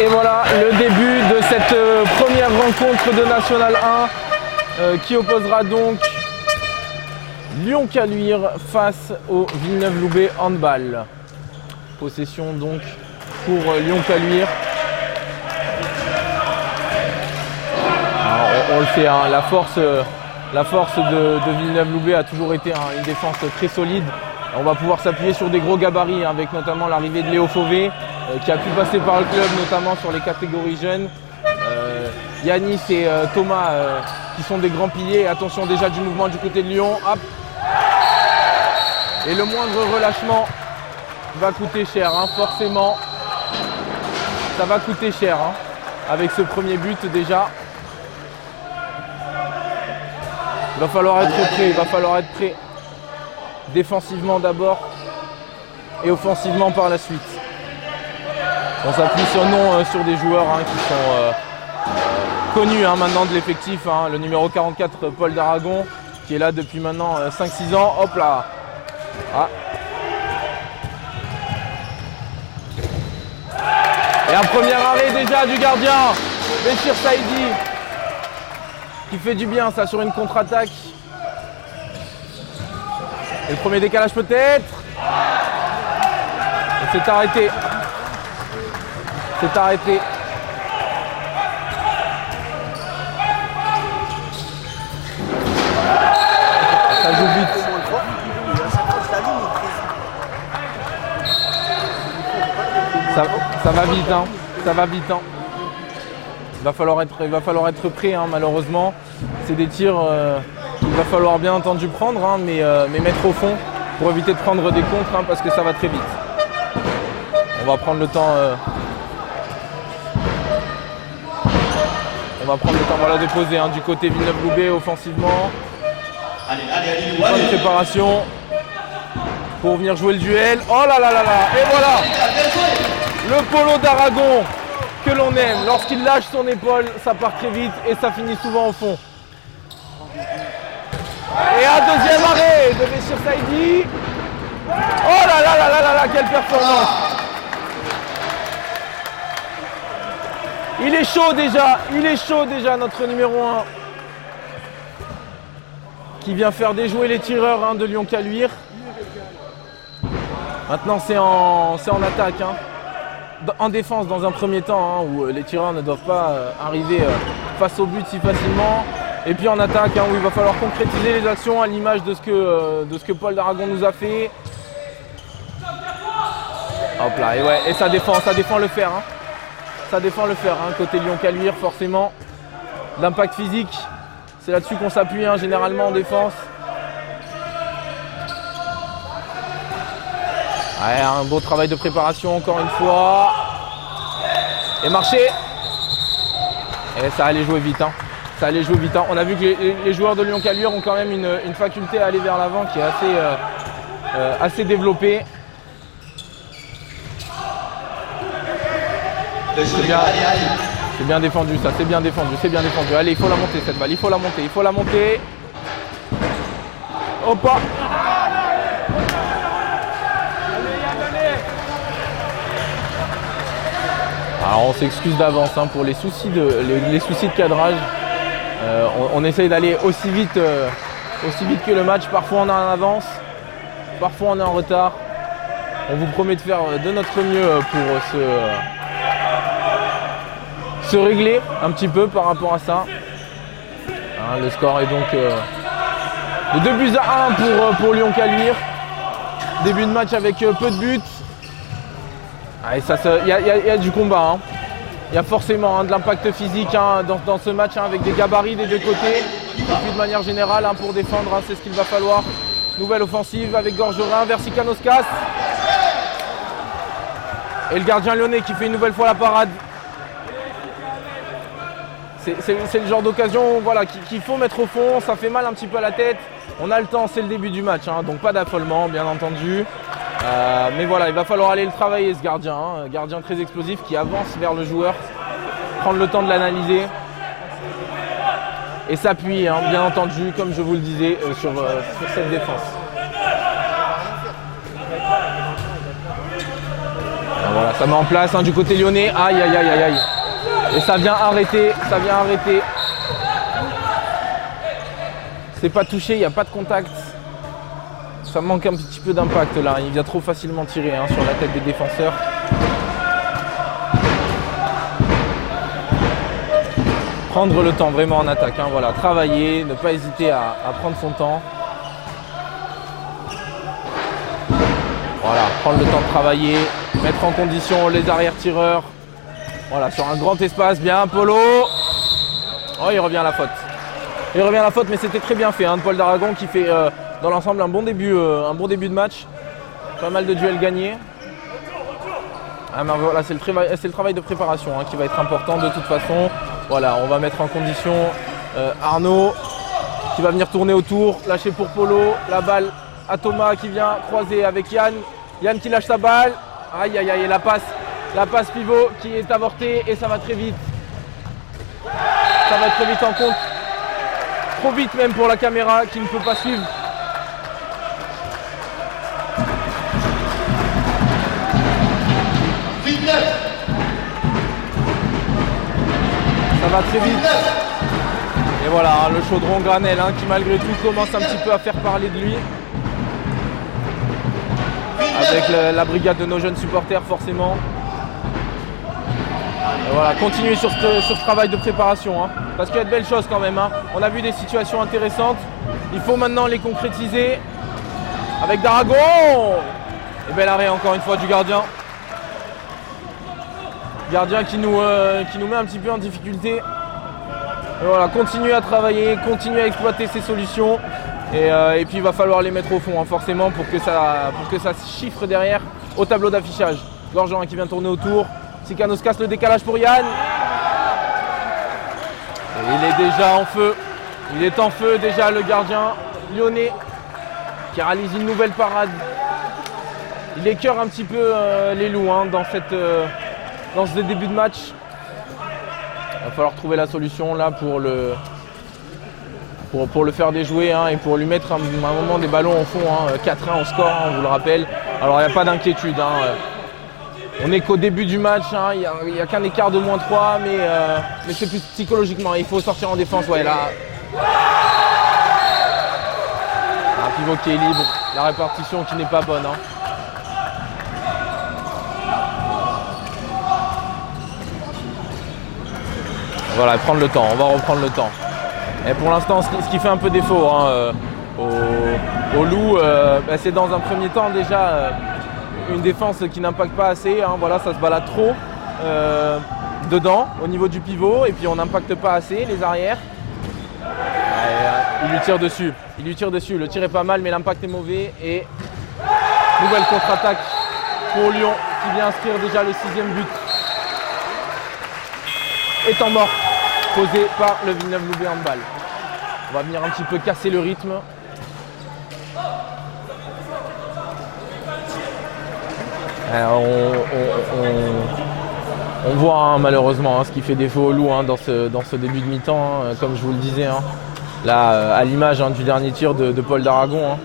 Et voilà le début de cette première rencontre de National 1 qui opposera donc Lyon-Caluire face au Villeneuve-Loubet Handball. Possession donc pour Lyon-Caluire. On le sait, hein, la force de Villeneuve-Loubet a toujours été une défense très solide. On va pouvoir s'appuyer sur des gros gabarits, hein, avec notamment l'arrivée de Léo Fauvet qui a pu passer par le club, notamment sur les catégories jeunes. Yanis et Thomas qui sont des grands piliers. Attention déjà du mouvement du côté de Lyon. Hop. Et le moindre relâchement va coûter cher, hein, forcément. Ça va coûter cher, hein, avec ce premier but déjà. Il va falloir être prêt, défensivement d'abord et offensivement par la suite. On s'appuie sur des joueurs, hein, qui sont connus, hein, maintenant de l'effectif, hein. Le numéro 44, Paul d'Aragon, qui est là depuis maintenant 5-6 ans. Hop là. Ah. Et un premier arrêt déjà du gardien, Béchir Saïdi, qui fait du bien ça sur une contre-attaque. Et le premier décalage peut-être. Et c'est arrêté. C'est arrêté. Ça joue vite. Ça va vite, hein. Ça va vite, hein. Il va falloir être prêt, hein, malheureusement. C'est des tirs qu'il va falloir bien entendu prendre, hein, mais mettre au fond pour éviter de prendre des contres, hein, parce que ça va très vite. On va prendre le temps. Voilà, de poser, hein, du côté Villeneuve-Loubet offensivement. Bonne préparation pour venir jouer le duel. Oh là là là là. Et voilà le polo d'Aragon que l'on aime. Lorsqu'il lâche son épaule, ça part très vite et ça finit souvent au fond. Et un deuxième arrêt de Béchir Saïdi. Oh là là là là là là, quelle performance! Il est chaud déjà notre numéro 1 qui vient faire déjouer les tireurs, hein, de Lyon-Caluire. Maintenant c'est en attaque, hein. En défense dans un premier temps, hein, où les tireurs ne doivent pas arriver face au but si facilement. Et puis en attaque, hein, où il va falloir concrétiser les actions à l'image de ce que Paul d'Aragon nous a fait. Hop là, et ouais, et ça défend le fer, hein. Ça défend le fer, hein, côté Lyon-Caluire, forcément. L'impact physique, c'est là-dessus qu'on s'appuie, hein, généralement en défense. Ouais, un beau travail de préparation encore une fois. Et marché. Et ça allait jouer vite, hein. Ça allait jouer vite, hein. On a vu que les joueurs de Lyon-Caluire ont quand même une faculté à aller vers l'avant qui est assez développée. C'est bien défendu ça, c'est bien défendu. Allez, il faut la monter cette balle, il faut la monter. Hop là. Alors on s'excuse d'avance, hein, pour les soucis de cadrage. On essaye d'aller aussi vite que le match. Parfois on est en avance, parfois on est en retard. On vous promet de faire de notre mieux pour se régler un petit peu par rapport à ça. Hein, le score est donc de 2-1 pour Lyon-Caluire. Début de match avec peu de buts. Il y a du combat, hein. Il y a forcément, hein, de l'impact physique, hein, dans ce match, hein, avec des gabarits des deux côtés. Et puis de manière générale, hein, pour défendre, hein, c'est ce qu'il va falloir. Nouvelle offensive avec Gorgerin vers Sikanoskas. Et le gardien lyonnais qui fait une nouvelle fois la parade. C'est le genre d'occasion, voilà, qu'il faut mettre au fond. Ça fait mal un petit peu à la tête. On a le temps, c'est le début du match, hein, donc pas d'affolement, bien entendu. Mais voilà, il va falloir aller le travailler, ce gardien, hein, gardien très explosif qui avance vers le joueur, prendre le temps de l'analyser et s'appuyer, hein, bien entendu, comme je vous le disais, sur cette défense. Alors voilà, Ça met en place du côté lyonnais. Aïe aïe aïe aïe aïe. Et ça vient arrêter, C'est pas touché, il n'y a pas de contact. Ça manque un petit peu d'impact là. Il vient trop facilement tirer sur la tête des défenseurs. Prendre le temps vraiment en attaque. Voilà, travailler, ne pas hésiter à prendre son temps. Voilà, prendre le temps de travailler, mettre en condition les arrière-tireurs. Voilà, sur un grand espace, bien Polo. Oh, il revient à la faute. Il revient à la faute, mais c'était très bien fait de Paul d'Aragon qui fait dans l'ensemble un bon début de match. Pas mal de duels gagnés. Voilà, c'est le travail de préparation qui va être important de toute façon. Voilà, on va mettre en condition Arnaud qui va venir tourner autour, lâcher pour Polo, la balle à Thomas qui vient croiser avec Yann. Yann qui lâche sa balle. Aïe aïe aïe, la passe pivot qui est avortée et ça va très vite. Ça va très vite en compte. Trop vite même pour la caméra qui ne peut pas suivre. Ça va très vite. Et voilà, le chaudron Granel qui malgré tout commence un petit peu à faire parler de lui. Avec la brigade de nos jeunes supporters forcément. Et voilà, continuer sur ce travail de préparation. Parce qu'il y a de belles choses quand même. On a vu des situations intéressantes. Il faut maintenant les concrétiser. Avec d'Aragon. Et bel arrêt encore une fois du gardien. Gardien qui nous met un petit peu en difficulté. Et voilà, continuer à travailler, continuer à exploiter ces solutions. Et puis il va falloir les mettre au fond forcément pour que ça chiffre derrière au tableau d'affichage. Gorgean qui vient tourner autour. Sikanos casse le décalage pour Yann. Et il est déjà en feu. Il est en feu déjà le gardien lyonnais qui réalise une nouvelle parade. Il écœure un petit peu les loups dans ce début de match. Il va falloir trouver la solution là pour le faire déjouer et pour lui mettre un moment des ballons au fond. 4-1 au score, on vous le rappelle. Alors il n'y a pas d'inquiétude. On n'est qu'au début du match, il n'y a qu'un écart de -3, mais c'est plus psychologiquement. Il faut sortir en défense. Ouais, là. Un pivot qui est libre, la répartition qui n'est pas bonne. Voilà, prendre le temps, on va reprendre le temps. Et pour l'instant, ce qui fait un peu défaut au Loup, c'est dans un premier temps déjà une défense qui n'impacte pas assez. Voilà, ça se balade trop dedans au niveau du pivot et puis on n'impacte pas assez les arrières. Il lui tire dessus. Le tir est pas mal mais l'impact est mauvais et nouvelle contre-attaque pour Lyon qui vient inscrire déjà le 6e but. Et temps mort posé par le Villeneuve-Loubet handball. On va venir un petit peu casser le rythme. On voit malheureusement ce qui fait défaut au Loup dans ce début de mi-temps, comme je vous le disais. Là, à l'image du dernier tir de Paul d'Aragon,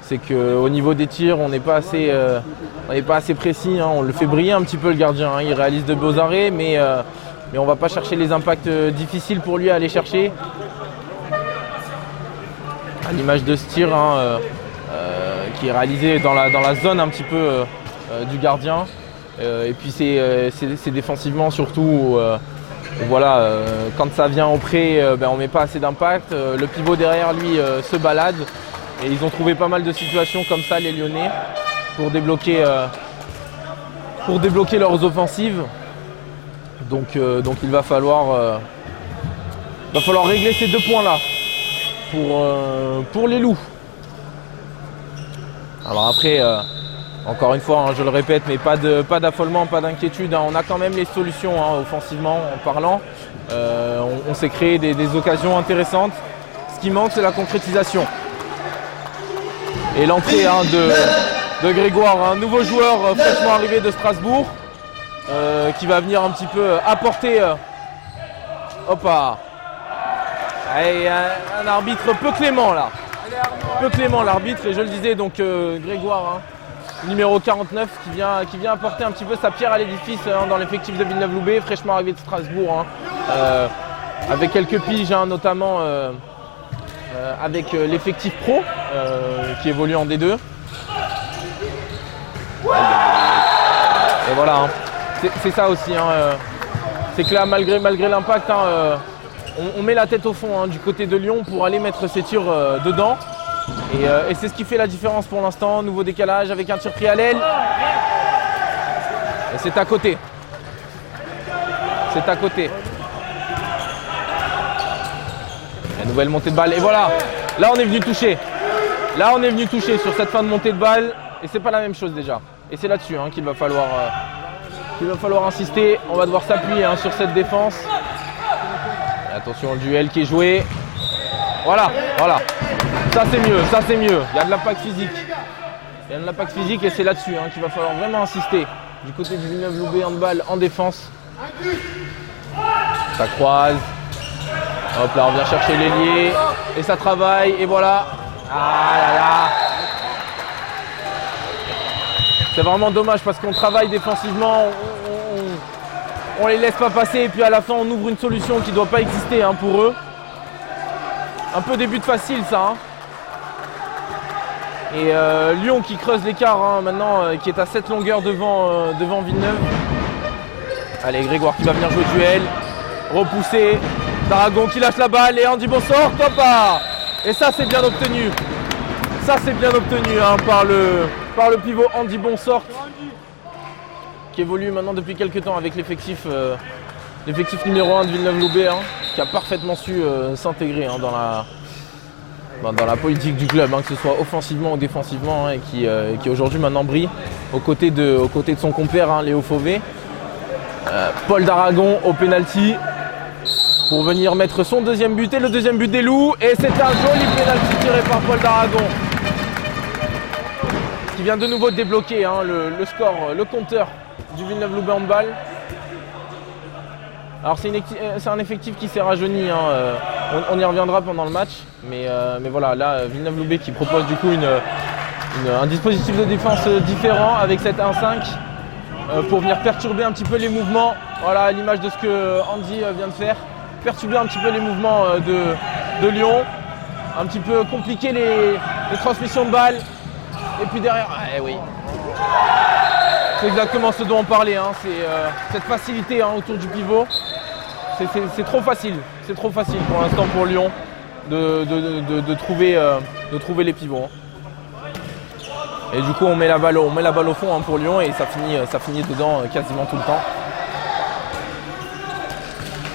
c'est qu'au niveau des tirs, on n'est pas assez précis. On le fait briller un petit peu le gardien. Il réalise de beaux arrêts, mais on ne va pas chercher les impacts difficiles pour lui à aller chercher. À l'image de ce tir qui est réalisé dans la zone un petit peu du gardien. Et puis c'est défensivement surtout voilà, quand ça vient au pré, on ne met pas assez d'impact. Le pivot derrière lui se balade. Et ils ont trouvé pas mal de situations comme ça les Lyonnais pour débloquer leurs offensives. Donc il va falloir régler ces 2 points là pour les Loups. Alors après, encore une fois, je le répète, mais pas d'affolement, pas d'inquiétude. On a quand même les solutions offensivement en parlant. On s'est créé des occasions intéressantes. Ce qui manque, c'est la concrétisation. Et l'entrée de Grégoire, un nouveau joueur fraîchement arrivé de Strasbourg, qui va venir un petit peu apporter. Et un arbitre peu clément là. Peu clément l'arbitre, et je le disais, donc Grégoire numéro 49 qui vient apporter un petit peu sa pierre à l'édifice dans l'effectif de Villeneuve-Loubet, fraîchement arrivé de Strasbourg, avec quelques piges notamment avec l'effectif pro qui évolue en D2. Et voilà, c'est ça aussi, c'est que là malgré l'impact, on met la tête au fond du côté de Lyon pour aller mettre ses tirs dedans. Et c'est ce qui fait la différence pour l'instant. Nouveau décalage avec un tir pris à l'aile. Et c'est à côté. C'est à côté. La nouvelle montée de balle. Et voilà. Là, on est venu toucher. Là, on est venu toucher sur cette fin de montée de balle. Et c'est pas la même chose déjà. Et c'est là-dessus qu'il va falloir insister. On va devoir s'appuyer sur cette défense. Et attention au duel qui est joué. Voilà, voilà. Ça c'est mieux, ça c'est mieux. Il y a de l'impact physique. Il y a de l'impact physique et c'est là-dessus qu'il va falloir vraiment insister. Du côté du Villeneuve-Loubet handball en défense. Ça croise. Hop là, on vient chercher l'ailier. Et ça travaille. Et voilà. Ah là là. C'est vraiment dommage parce qu'on travaille défensivement. On les laisse pas passer et puis à la fin on ouvre une solution qui ne doit pas exister pour eux. Un peu début de facile ça. Et Lyon qui creuse l'écart maintenant, qui est à 7 longueurs devant Villeneuve. Allez, Grégoire qui va venir jouer duel. Repoussé. D'Aragon qui lâche la balle et Andy Bonsort. Hop. Et ça c'est bien obtenu. Ça c'est bien obtenu par le pivot Andy Bonsort. Qui évolue maintenant depuis quelques temps avec l'effectif numéro 1 de Villeneuve-Loubet, qui a parfaitement su s'intégrer dans la politique du club, que ce soit offensivement ou défensivement, et qui aujourd'hui maintenant brille aux côtés de son compère Léo Fauvet. Paul d'Aragon au pénalty pour venir mettre son deuxième but et le deuxième but des Loups. Et c'est un joli pénalty tiré par Paul d'Aragon qui vient de nouveau débloquer le score, le compteur du Villeneuve-Loubet handball. Alors c'est un effectif qui s'est rajeuni, on y reviendra pendant le match, mais voilà, là Villeneuve-Loubet qui propose du coup un dispositif de défense différent avec cette 1-5 pour venir perturber un petit peu les mouvements, voilà, à l'image de ce que Andy vient de faire, perturber un petit peu les mouvements de Lyon, un petit peu compliquer les transmissions de balles, et puis derrière, oui. C'est exactement ce dont on parlait, c'est cette facilité autour du pivot. C'est trop facile, pour l'instant pour Lyon de trouver les pivots. Et du coup on met la balle au fond pour Lyon et ça finit dedans quasiment tout le temps.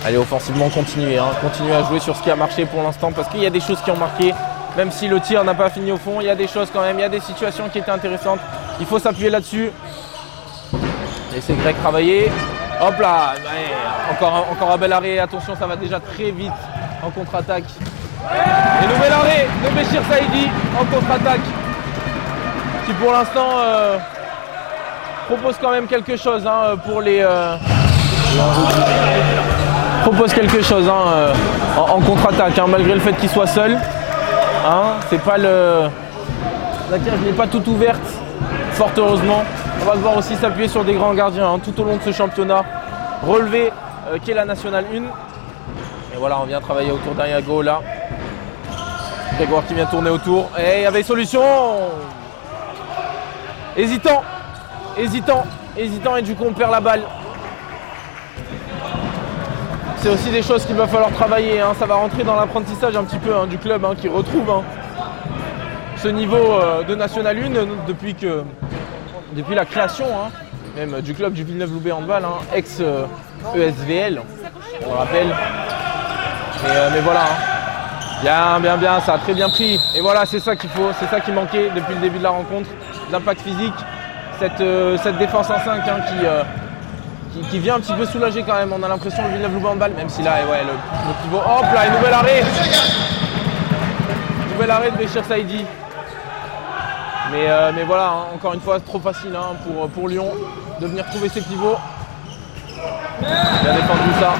Allez, offensivement continuer à jouer sur ce qui a marché pour l'instant parce qu'il y a des choses qui ont marqué. Même si le tir n'a pas fini au fond, il y a des choses quand même, il y a des situations qui étaient intéressantes. Il faut s'appuyer là-dessus. Laissez Greg travailler. Hop là, encore un bel arrêt. Attention, ça va déjà très vite en contre-attaque. Et nouvel arrêt de Béchir Saïdi en contre-attaque. Qui pour l'instant propose quand même quelque chose pour les... propose quelque chose en contre-attaque, malgré le fait qu'il soit seul. C'est pas la cage n'est pas toute ouverte, fort heureusement. On va devoir aussi s'appuyer sur des grands gardiens tout au long de ce championnat relevé qui est la Nationale 1. Et voilà, on vient travailler autour d'un Yago là. Grégoire qui vient tourner autour. Et il y avait solution. Hésitant et du coup on perd la balle. C'est aussi des choses qu'il va falloir travailler, ça va rentrer dans l'apprentissage un petit peu du club qui retrouve ce niveau de National 1 depuis la création même du club du Villeneuve-Loubet handball, ex-ESVL, on le rappelle. Mais voilà, bien, ça a très bien pris. Et voilà, c'est ça qu'il faut, c'est ça qui manquait depuis le début de la rencontre, l'impact physique, cette défense en 5 qui vient un petit peu soulager quand même. On a l'impression le Villeneuve-Loubet handball, même si là, le pivot, hop là, un nouvel arrêt. Nouvel arrêt de Béchir Saïdi. Mais voilà, encore une fois, trop facile pour Lyon de venir trouver ses pivots. Bien défendu ça.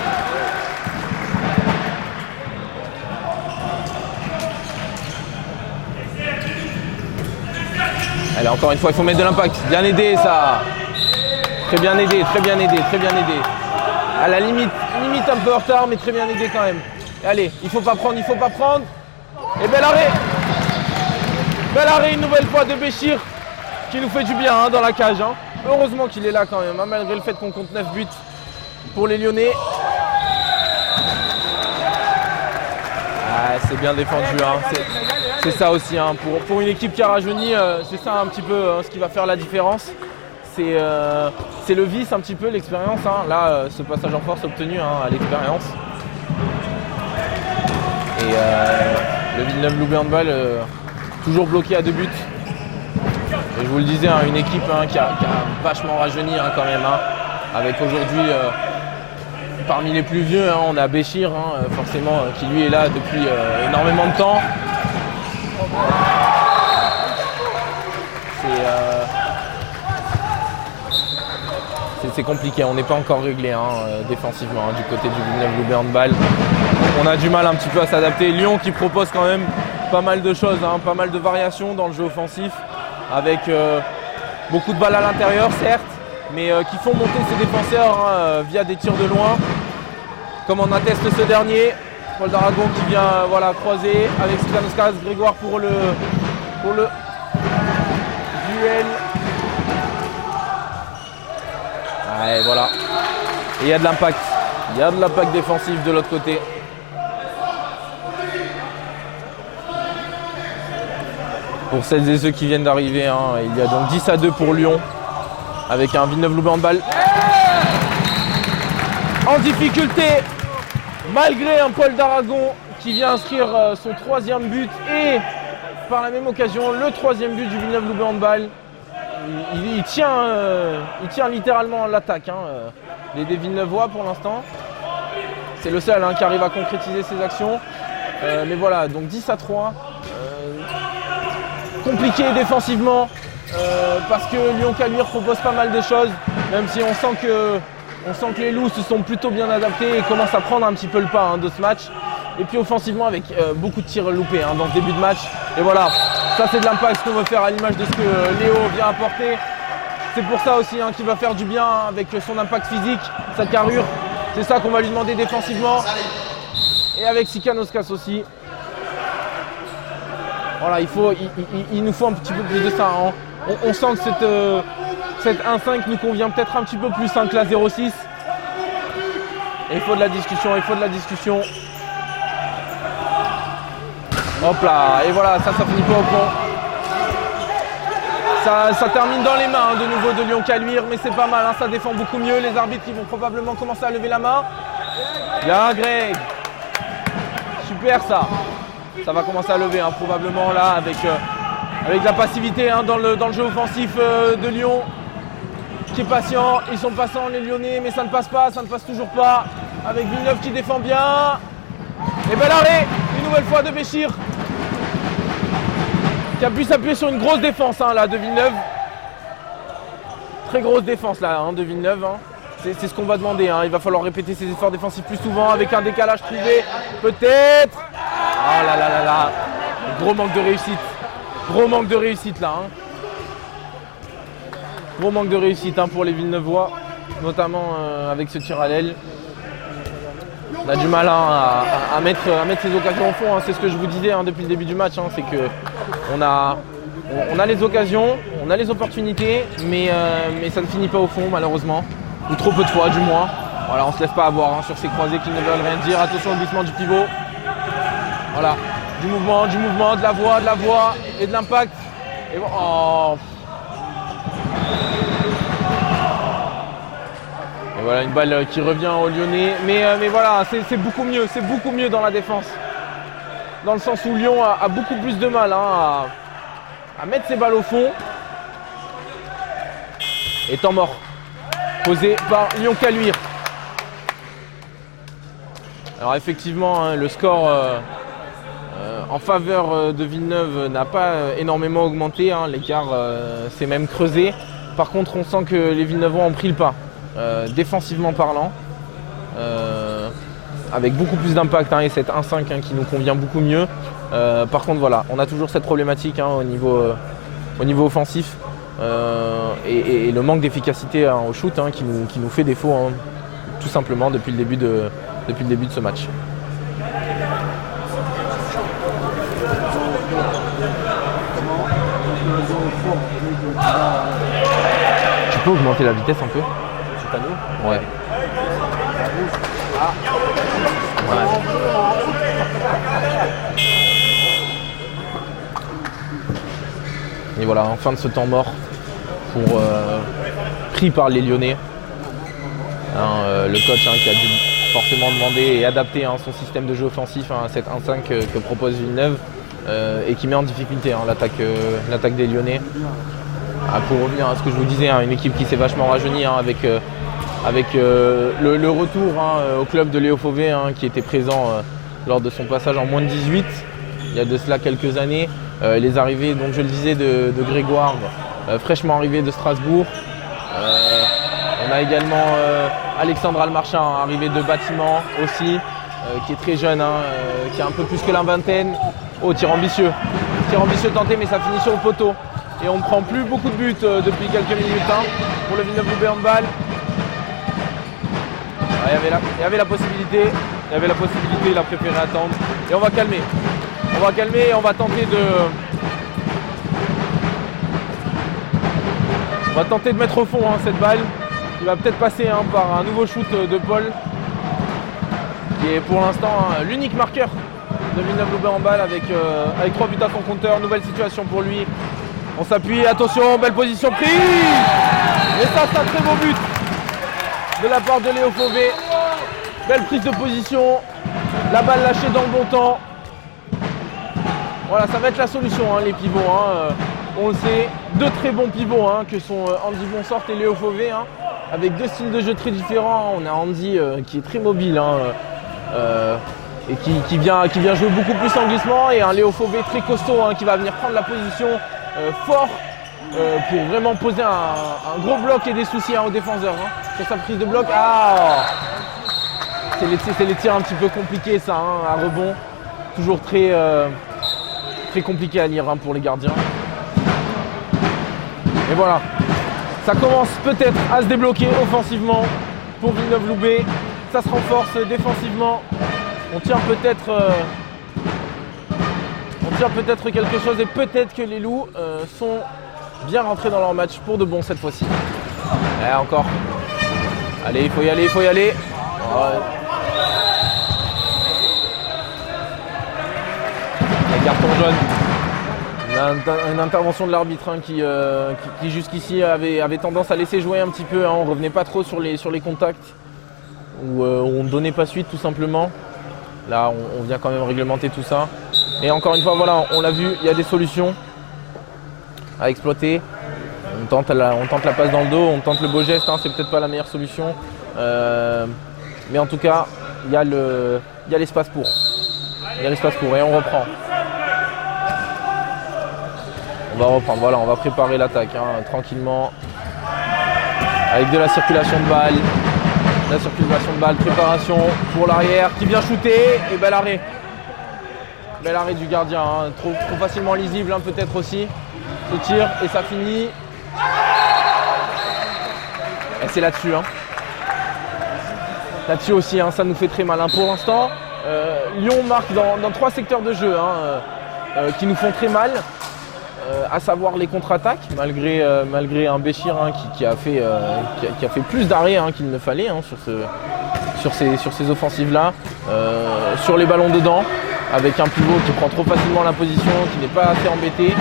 Allez, encore une fois, il faut mettre de l'impact. Bien aidé, ça. Très bien aidé, très bien aidé, très bien aidé. À la limite un peu en retard, mais très bien aidé quand même. Allez, il faut pas prendre, il faut pas prendre. Et bel arrêt. Bel arrêt une nouvelle fois de Béchir, qui nous fait du bien hein, dans la cage. Hein. Heureusement qu'il est là quand même, hein, malgré le fait qu'on compte 9 buts pour les Lyonnais. Ah, c'est bien défendu, hein. C'est ça aussi. Hein. Pour une équipe qui a rajeuni, c'est ça un petit peu ce qui va faire la différence. C'est le vice un petit peu, l'expérience. Hein. Là, ce passage en force obtenu hein, à l'expérience. Et le Villeneuve-Loubet Handball, toujours bloqué à 2 buts. Et je vous le disais, hein, une équipe hein, qui a vachement rajeuni hein, quand même. Hein, avec aujourd'hui, parmi les plus vieux, hein, on a Béchir, hein, forcément, qui lui est là depuis énormément de temps. C'est compliqué, on n'est pas encore réglé hein, défensivement hein, du côté du Villeneuve-Loubet Handball. On a du mal un petit peu à s'adapter. Lyon qui propose quand même pas mal de choses, hein, pas mal de variations dans le jeu offensif, avec beaucoup de balles à l'intérieur certes, mais qui font monter ses défenseurs hein, via des tirs de loin, comme en atteste ce dernier. Paul d'Aragon qui vient voilà, croiser avec Sikanoskas, Grégoire pour le duel. Ouais, voilà. Et il y a de l'impact. Il y a de l'impact défensif de l'autre côté. Pour celles et ceux qui viennent d'arriver, hein, il y a donc 10-2 pour Lyon. Avec un Villeneuve-Loubet Handball en difficulté. Malgré un Paul d'Aragon qui vient inscrire son 3e but. Et par la même occasion, le 3e but du Villeneuve-Loubet Handball. Il tient littéralement l'attaque, hein, les Villeneuvois pour l'instant. C'est le seul hein, qui arrive à concrétiser ses actions. Mais voilà, donc 10-3. Compliqué défensivement parce que Lyon-Caluire propose pas mal de choses, même si on sent que les Loups se sont plutôt bien adaptés et commencent à prendre un petit peu le pas hein, de ce match. Et puis offensivement avec beaucoup de tirs loupés hein, dans ce début de match. Et voilà, ça c'est de l'impact ce qu'on veut faire à l'image de ce que Léo vient apporter. C'est pour ça aussi hein, qu'il va faire du bien hein, avec son impact physique, sa carrure. C'est ça qu'on va lui demander défensivement. Et avec Sikanoskas aussi. Voilà, il nous faut un petit peu plus de ça. Hein. On sent que cette 1-5 nous convient peut-être un petit peu plus hein, que la 0-6. Et il faut de la discussion, il faut de la discussion. Hop là, et voilà, ça finit pas au pont. Ça termine dans les mains hein, de nouveau de Lyon-Caluire, mais c'est pas mal, hein, ça défend beaucoup mieux. Les arbitres qui vont probablement commencer à lever la main. Bien Greg. Super ça. Ça va commencer à lever hein, probablement là avec la passivité hein, dans le jeu offensif de Lyon. Qui est patient, ils sont passants les Lyonnais, mais ça ne passe pas, ça ne passe toujours pas. Avec Villeneuve qui défend bien. Et bel arrêt, une nouvelle fois de Béchir. Qui a pu s'appuyer sur une grosse défense hein, là, de Villeneuve. Très grosse défense là hein, de Villeneuve. Hein. C'est ce qu'on va demander. Hein. Il va falloir répéter ses efforts défensifs plus souvent avec un décalage trouvé. Peut-être. Oh là là là là. Gros manque de réussite. Gros manque de réussite là. Hein. Gros manque de réussite hein, pour les Villeneuvois. Notamment avec ce tir à l'aile. On a du mal hein, à mettre ses occasions au fond. Hein. C'est ce que je vous disais hein, depuis le début du match. Hein. C'est que on a les occasions, on a les opportunités, mais ça ne finit pas au fond malheureusement. Ou trop peu de fois du moins. Voilà, on ne se laisse pas avoir hein, sur ces croisés qui ne veulent rien dire. Attention au glissement du pivot. Voilà, du mouvement, de la voix et de l'impact. Et bon, oh. Et voilà une balle qui revient aux Lyonnais. Mais voilà, c'est beaucoup mieux dans la défense. Dans le sens où Lyon a beaucoup plus de mal hein, à mettre ses balles au fond. Et temps mort. Posé par Lyon-Caluire. Alors effectivement, hein, le score en faveur de Villeneuve n'a pas énormément augmenté. Hein, l'écart s'est même creusé. Par contre, on sent que les Villeneuvois ont pris le pas, défensivement parlant. Avec beaucoup plus d'impact hein, et cette 1-5 hein, qui nous convient beaucoup mieux. Par contre, voilà, on a toujours cette problématique hein, au niveau au niveau offensif et le manque d'efficacité au shoot qui nous fait défaut tout simplement depuis le début de ce match. Tu peux augmenter la vitesse un peu? Ouais. Et voilà, en fin de ce temps mort, pris par les Lyonnais. Le coach qui a dû forcément demander et adapter son système de jeu offensif à cette 1-5 que propose Villeneuve et qui met en difficulté l'attaque des Lyonnais. Pour revenir à ce que je vous disais, une équipe qui s'est vachement rajeunie avec le retour au club de Léo Fauvet qui était présent lors de son passage en moins de 18, il y a de cela quelques années. Les arrivées, donc je le disais, de Grégoire, fraîchement arrivé de Strasbourg. On a également Alexandre Almarchin, arrivé de Bâtiment aussi, qui est très jeune, qui a un peu plus que la vingtaine. Oh, tir ambitieux tenté, mais ça finit sur le poteau. Et on ne prend plus beaucoup de buts depuis quelques minutes pour le Villeneuve-Loubet handball. Il y avait la possibilité, il a préféré attendre. Et on va calmer. Et on va tenter de mettre au fond cette balle. Qui va peut-être passer par un nouveau shoot de Paul. Qui est pour l'instant l'unique marqueur de Villeneuve-Loubet handball avec 3 buts à son compteur. Nouvelle situation pour lui. On s'appuie, attention, belle position prise. Et ça, c'est un très beau but de la part de Léo Fauvet. Belle prise de position. La balle lâchée dans le bon temps. Voilà, ça va être la solution, les pivots. On le sait, deux très bons pivots que sont Andy Bonsort et Léo Fauvet. Avec deux styles de jeu très différents. On a Andy qui est très mobile et qui vient jouer beaucoup plus en glissement. Et un Léo Fauvet très costaud qui va venir prendre la position fort pour vraiment poser un gros bloc et des soucis aux défenseurs sur sa prise de bloc. C'est les tirs un petit peu compliqués ça, à rebond. Toujours très compliqué à lire pour les gardiens. Et voilà, ça commence peut-être à se débloquer offensivement pour Villeneuve-Loubet. Ça se renforce défensivement. On tient peut-être quelque chose et peut-être que les Loups sont bien rentrés dans leur match pour de bon cette fois-ci. Et encore. Allez, il faut y aller. Ouais. Le carton jaune. Une intervention de l'arbitre qui jusqu'ici avait tendance à laisser jouer un petit peu. On ne revenait pas trop sur les contacts. Où on ne donnait pas suite tout simplement. Là, on vient quand même réglementer tout ça. Et encore une fois, voilà, on l'a vu, il y a des solutions à exploiter. On tente la passe dans le dos, on tente le beau geste, c'est peut-être pas la meilleure solution. Mais en tout cas, il y a l'espace pour. Et on reprend. On va reprendre, voilà, on va préparer l'attaque tranquillement. Avec de la circulation de balles. Préparation pour l'arrière qui vient shooter et bel arrêt. Bel arrêt du gardien, trop facilement lisible peut-être aussi. Ce tir et ça finit. Et c'est là-dessus. Là-dessus aussi, ça nous fait très mal. Pour l'instant, Lyon marque dans 3 secteurs de jeu qui nous font très mal. À savoir les contre-attaques, malgré un Béchir qui a fait plus d'arrêts qu'il ne fallait sur ces offensives-là. Sur les ballons dedans, avec un pivot qui prend trop facilement la position, qui n'est pas assez embêté.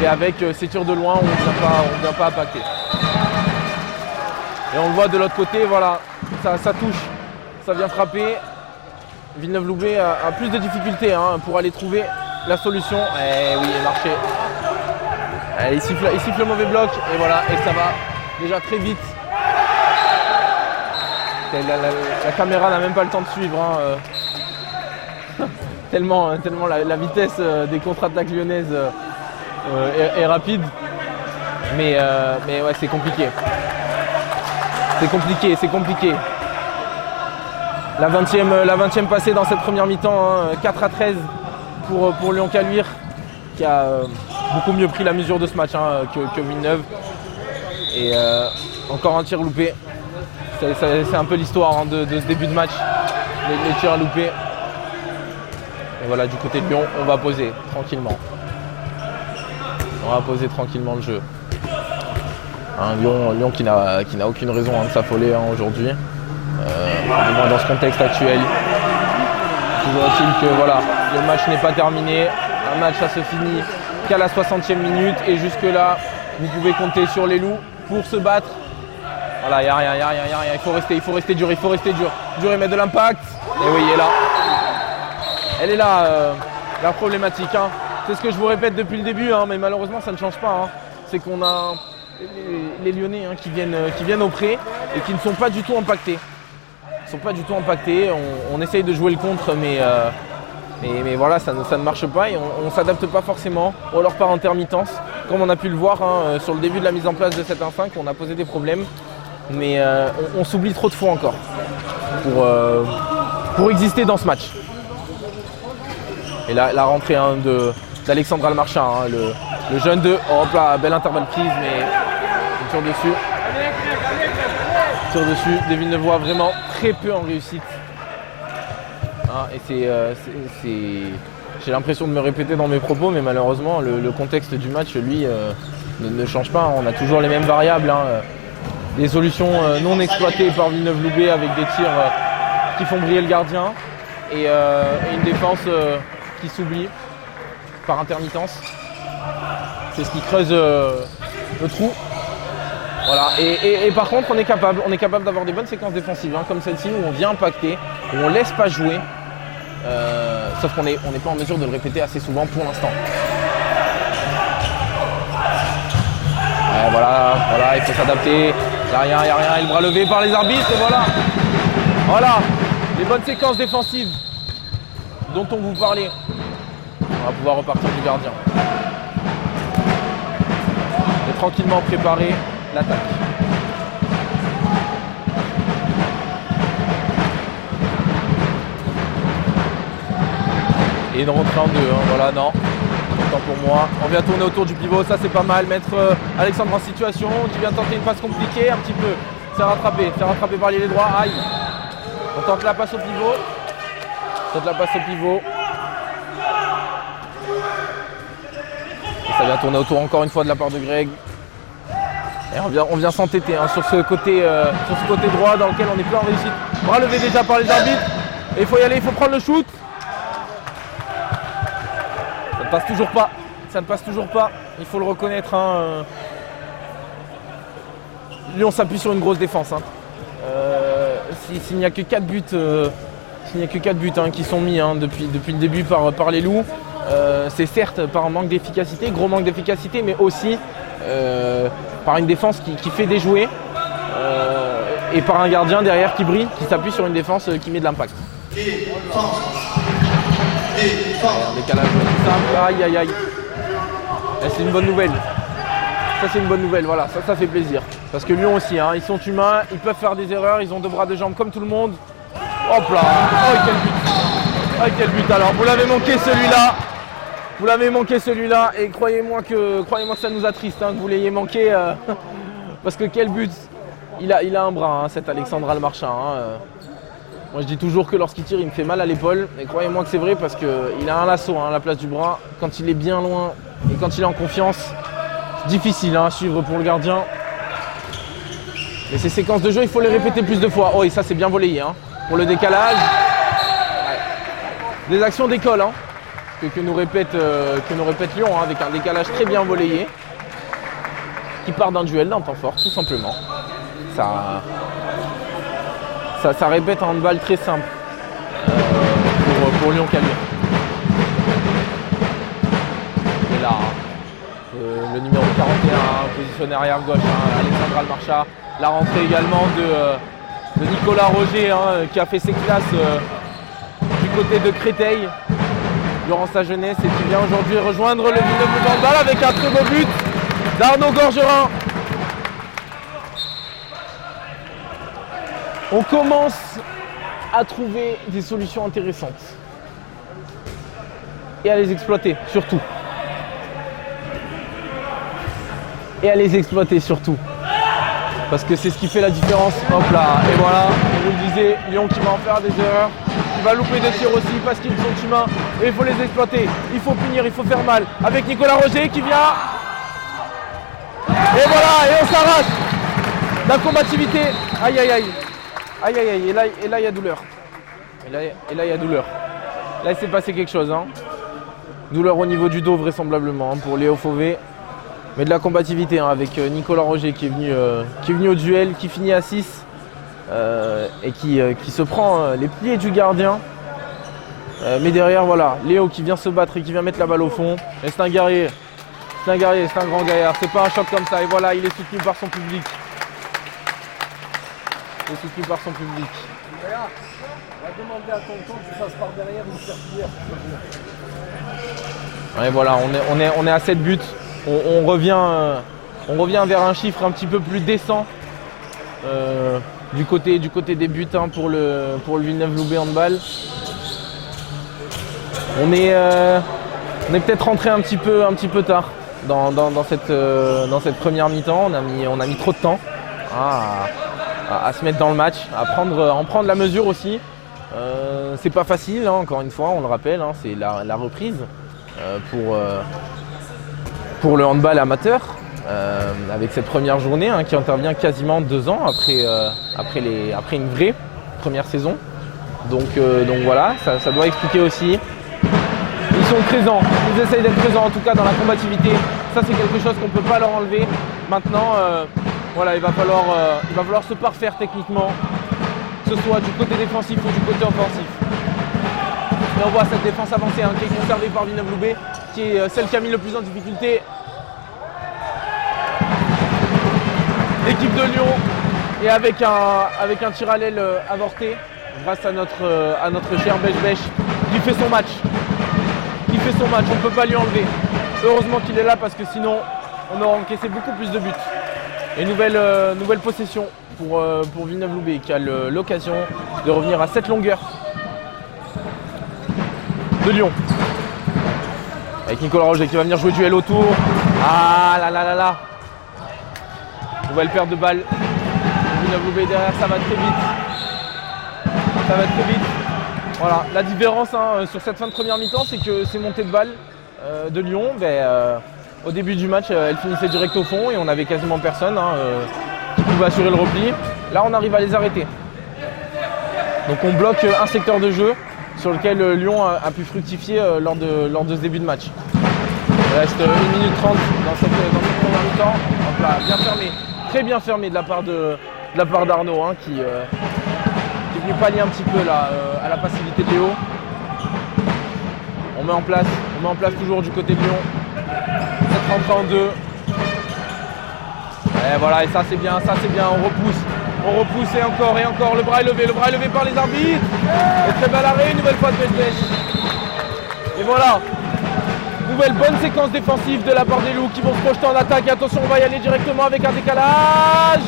Et avec ces tirs de loin où on ne vient pas impacter. Et on le voit de l'autre côté, voilà, ça touche, ça vient frapper. Villeneuve-Loubet a plus de difficultés pour aller trouver la solution. Et oui, il est marché. Il siffle le mauvais bloc et voilà, et ça va déjà très vite. La caméra n'a même pas le temps de suivre. tellement la vitesse des contre-attaques lyonnaises est rapide. Mais ouais, c'est compliqué. C'est compliqué. La 20e passée dans cette première mi-temps, 4-13 pour Lyon Caluire qui a beaucoup mieux pris la mesure de ce match que Villeneuve. Et encore un tir loupé. C'est un peu l'histoire de ce début de match, les tirs loupés. Et voilà, du côté de Lyon, on va poser tranquillement. On va poser tranquillement le jeu. Lyon qui n'a aucune raison de s'affoler aujourd'hui, du moins dans ce contexte actuel. Toujours est-il que voilà, le match n'est pas terminé. Un match, ça se finit qu'à la 60e minute. Et jusque-là, vous pouvez compter sur les Loups pour se battre. Voilà, il n'y a rien. Il faut rester dur. Dur et mettre de l'impact. Et oui, elle est là, la problématique. C'est ce que je vous répète depuis le début, mais malheureusement, ça ne change pas. C'est qu'on a les Lyonnais qui viennent au pré et qui ne sont pas du tout impactés. On essaye de jouer le contre, mais voilà, ça ne marche pas et on ne s'adapte pas forcément, ou alors par intermittence. Comme on a pu le voir sur le début de la mise en place de 7-1-5, on a posé des problèmes, mais on s'oublie trop de fois encore pour exister dans ce match. Et là, la rentrée d'Alexandre Almarcha, le jeune de... Hop là, belle intervalle prise, mais il tire dessus. Des Villeneuvois vraiment très peu en réussite. Et j'ai l'impression de me répéter dans mes propos, mais malheureusement, le contexte du match, lui, ne change pas. On a toujours les mêmes variables. Des solutions non exploitées par Villeneuve-Loubet avec des tirs qui font briller le gardien et une défense qui s'oublie par intermittence. C'est ce qui creuse le trou. Voilà. Et par contre, on est capable d'avoir des bonnes séquences défensives, comme celle-ci où on vient impacter, où on ne laisse pas jouer. Sauf qu'on n'est pas en mesure de le répéter assez souvent pour l'instant. Voilà, il faut s'adapter. Il n'y a rien, et le bras levé par les arbitres, et voilà. Les bonnes séquences défensives dont on vous parlait. On va pouvoir repartir du gardien. Et tranquillement préparer l'attaque. Et une rentrée en deux, voilà, non. Autant pour moi. On vient tourner autour du pivot, ça c'est pas mal. Mettre Alexandre en situation, qui vient tenter une passe compliquée, un petit peu. C'est rattrapé par l'ailier droit, aïe. On tente la passe au pivot. Et ça vient tourner autour encore une fois de la part de Greg. Et on vient s'entêter sur ce côté droit dans lequel on n'est plus en réussite. Bras levé déjà par les arbitres. Et il faut y aller, il faut prendre le shoot. Ça ne passe toujours pas. Il faut le reconnaître. Lyon s'appuie sur une grosse défense. S'il n'y a que 4 buts, qui sont mis depuis le début par les Loups, c'est certes par un manque d'efficacité, gros manque d'efficacité, mais aussi par une défense qui fait déjouer et par un gardien derrière qui brille, qui s'appuie sur une défense qui met de l'impact. Un décalage tout simple, aïe. Et c'est une bonne nouvelle. Ça c'est une bonne nouvelle, voilà, ça fait plaisir. Parce que Lyon aussi, ils sont humains, ils peuvent faire des erreurs, ils ont 2 bras, 2 jambes comme tout le monde. Hop là, quel but alors, vous l'avez manqué celui-là, et croyez-moi que ça nous attriste que vous l'ayez manqué, parce que quel but. Il a un bras, cet Alexandre Almarcha. Moi je dis toujours que lorsqu'il tire, il me fait mal à l'épaule, et croyez-moi que c'est vrai parce qu'il a un lasso à la place du bras. Quand il est bien loin et quand il est en confiance, c'est difficile à suivre pour le gardien. Mais ces séquences de jeu, il faut les répéter plus de fois. Oh, et ça c'est bien volleyé pour le décalage. Ouais. Des actions d'école que nous répète Lyon, avec un décalage très bien volleyé qui part d'un duel, d'un temps fort, tout simplement. Ça répète un handball très simple pour Lyon Caluire. Et là, le numéro 41 positionné arrière gauche, Alexandre Almarcha. La rentrée également de Nicolas Roger qui a fait ses classes du côté de Créteil durant sa jeunesse et qui vient aujourd'hui rejoindre le Villeneuve handball avec un très beau but d'Arnaud Gorgerin. On commence à trouver des solutions intéressantes et à les exploiter surtout. et à les exploiter surtout. Parce que c'est ce qui fait la différence. Hop là, et voilà, je vous le disais, Lyon qui va en faire des erreurs. Il va louper des tirs aussi parce qu'ils sont humains et il faut les exploiter. Il faut punir, il faut faire mal. Avec Nicolas Roger qui vient. Et voilà, et on s'arrache. La combativité. Aïe aïe aïe. Aïe aïe aïe. Et là il y a douleur. Et là il y a douleur. Là il s'est passé quelque chose. Hein. Douleur au niveau du dos vraisemblablement hein, pour Léo Fauvet. Mais de la combativité hein, avec Nicolas Roger qui est venu au duel, qui finit à 6 et qui se prend les pliés du gardien. Mais derrière, voilà, Léo qui vient se battre et qui vient mettre la balle au fond. Et c'est un guerrier, c'est un grand gaillard. C'est pas un choc comme ça. Et voilà, il est soutenu par son public. Il est soutenu par son public. On va demander à Tonton que ça se part derrière une serpillière. Et voilà, on est à 7 buts. On revient vers un chiffre un petit peu plus décent du côté des buts hein, pour le Villeneuve-Loubet handball. On est peut-être rentré un petit peu tard dans cette première mi-temps. On a mis trop de temps à se mettre dans le match, à en prendre la mesure aussi. C'est pas facile, hein, encore une fois, on le rappelle, hein, c'est la reprise pour le handball amateur, avec cette première journée hein, qui intervient quasiment 2 ans après une vraie première saison. Donc voilà, ça doit expliquer aussi. Ils sont présents, ils essayent d'être présents en tout cas dans la combativité. Ça c'est quelque chose qu'on ne peut pas leur enlever. Maintenant, voilà, il va falloir se parfaire techniquement, que ce soit du côté défensif ou du côté offensif. Et on voit cette défense avancée hein, qui est conservée par Villeneuve-Loubet, qui est celle qui a mis le plus en difficulté l'équipe de Lyon, et avec un tir à l'aile avorté grâce à notre cher Bech qui fait son match. On ne peut pas lui enlever. Heureusement qu'il est là parce que sinon on aurait encaissé beaucoup plus de buts. Et nouvelle possession pour Villeneuve-Loubet qui a l'occasion de revenir à cette longueur de Lyon. Avec Nicolas Roger qui va venir jouer duel autour. Ah là là là là. Nouvelle perte de balle. Villeneuve-Loubet derrière, ça va très vite. Voilà, la différence hein, sur cette fin de première mi-temps, c'est que ces montées de balles de Lyon, au début du match, elles finissaient direct au fond et on avait quasiment personne hein, qui pouvait assurer le repli. Là, on arrive à les arrêter. Donc on bloque un secteur de jeu sur lequel Lyon a pu fructifier lors de ce début de match. Il reste 1 minute 30 dans cette première mi-temps. Donc là, bien fermé, très bien fermé de la part d'Arnaud hein, qui est venu pallier un petit peu là, à la passivité de Léo. On met en place toujours du côté de Lyon. Cette rentrée en 2. Et voilà, et ça c'est bien, on repousse et encore, le bras est levé par les arbitres. Et très bel arrêt, une nouvelle fois de Bech. Et voilà, nouvelle bonne séquence défensive de la part des Loups qui vont se projeter en attaque. Et attention, on va y aller directement avec un décalage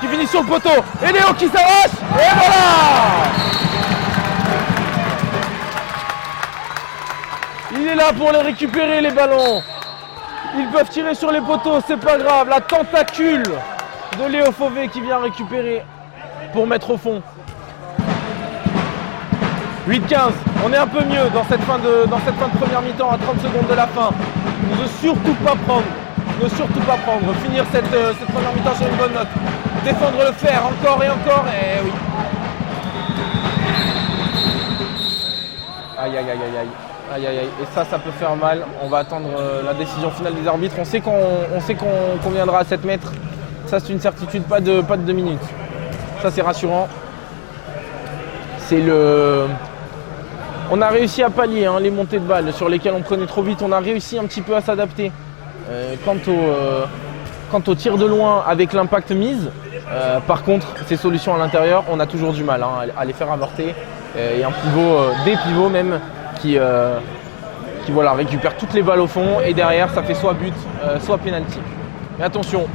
qui finit sur le poteau. Et Léo qui s'arrache. Et voilà! Il est là pour les récupérer les ballons. Ils peuvent tirer sur les poteaux, c'est pas grave. La tentacule de Léo Fauvet qui vient récupérer pour mettre au fond. 8-15, on est un peu mieux dans cette fin de première mi-temps à 30 secondes de la fin. Ne surtout pas prendre. Finir cette première mi-temps sur une bonne note. Défendre le fer, encore, et oui. Aïe. Et ça peut faire mal. On va attendre la décision finale des arbitres. On sait qu'on viendra à 7 mètres. Ça c'est une certitude, pas de 2 minutes. Ça c'est rassurant. On a réussi à pallier hein, les montées de balles sur lesquelles on prenait trop vite. On a réussi un petit peu à s'adapter. Quant au tir de loin avec l'impact mise, par contre, ces solutions à l'intérieur, on a toujours du mal hein, à les faire avorter. Et un pivot, des pivots même, qui voilà, récupère toutes les balles au fond et derrière ça fait soit but, soit penalty. Mais attention,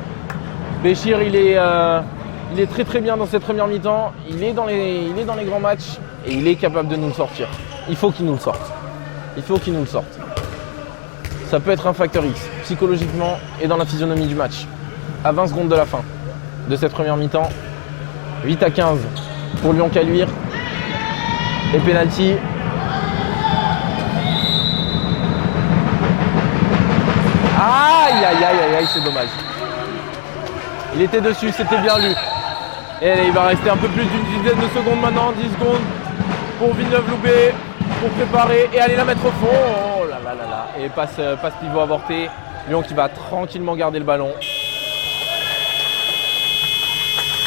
Béchir il est très très bien dans cette première mi-temps, il est dans les grands matchs et il est capable de nous le sortir. Il faut qu'il nous le sorte. ça peut être un facteur X, psychologiquement et dans la physionomie du match. À 20 secondes de la fin de cette première mi-temps, 8-15 pour Lyon-Caluire. Et penalty. Aïe aïe aïe aïe, c'est dommage. Il était dessus, c'était bien lu. Et il va rester un peu plus d'une dizaine de secondes maintenant, 10 secondes pour Villeneuve-Loubet pour préparer et aller la mettre au fond. Oh là là là là. Et passe pivot avorté. Lyon qui va tranquillement garder le ballon.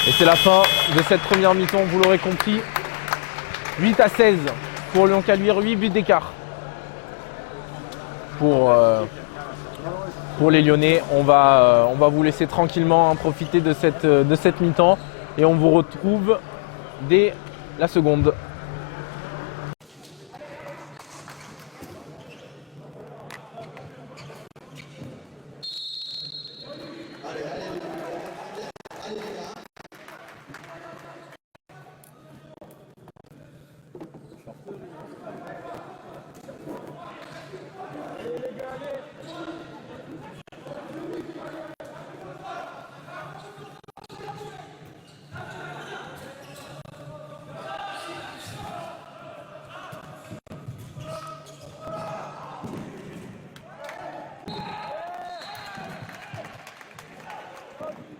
Et c'est la fin de cette première mi-temps, vous l'aurez compris. 8-16 pour Lyon-Caluire, 8 buts d'écart. Pour les Lyonnais, on va vous laisser tranquillement profiter de cette mi-temps et on vous retrouve dès la seconde.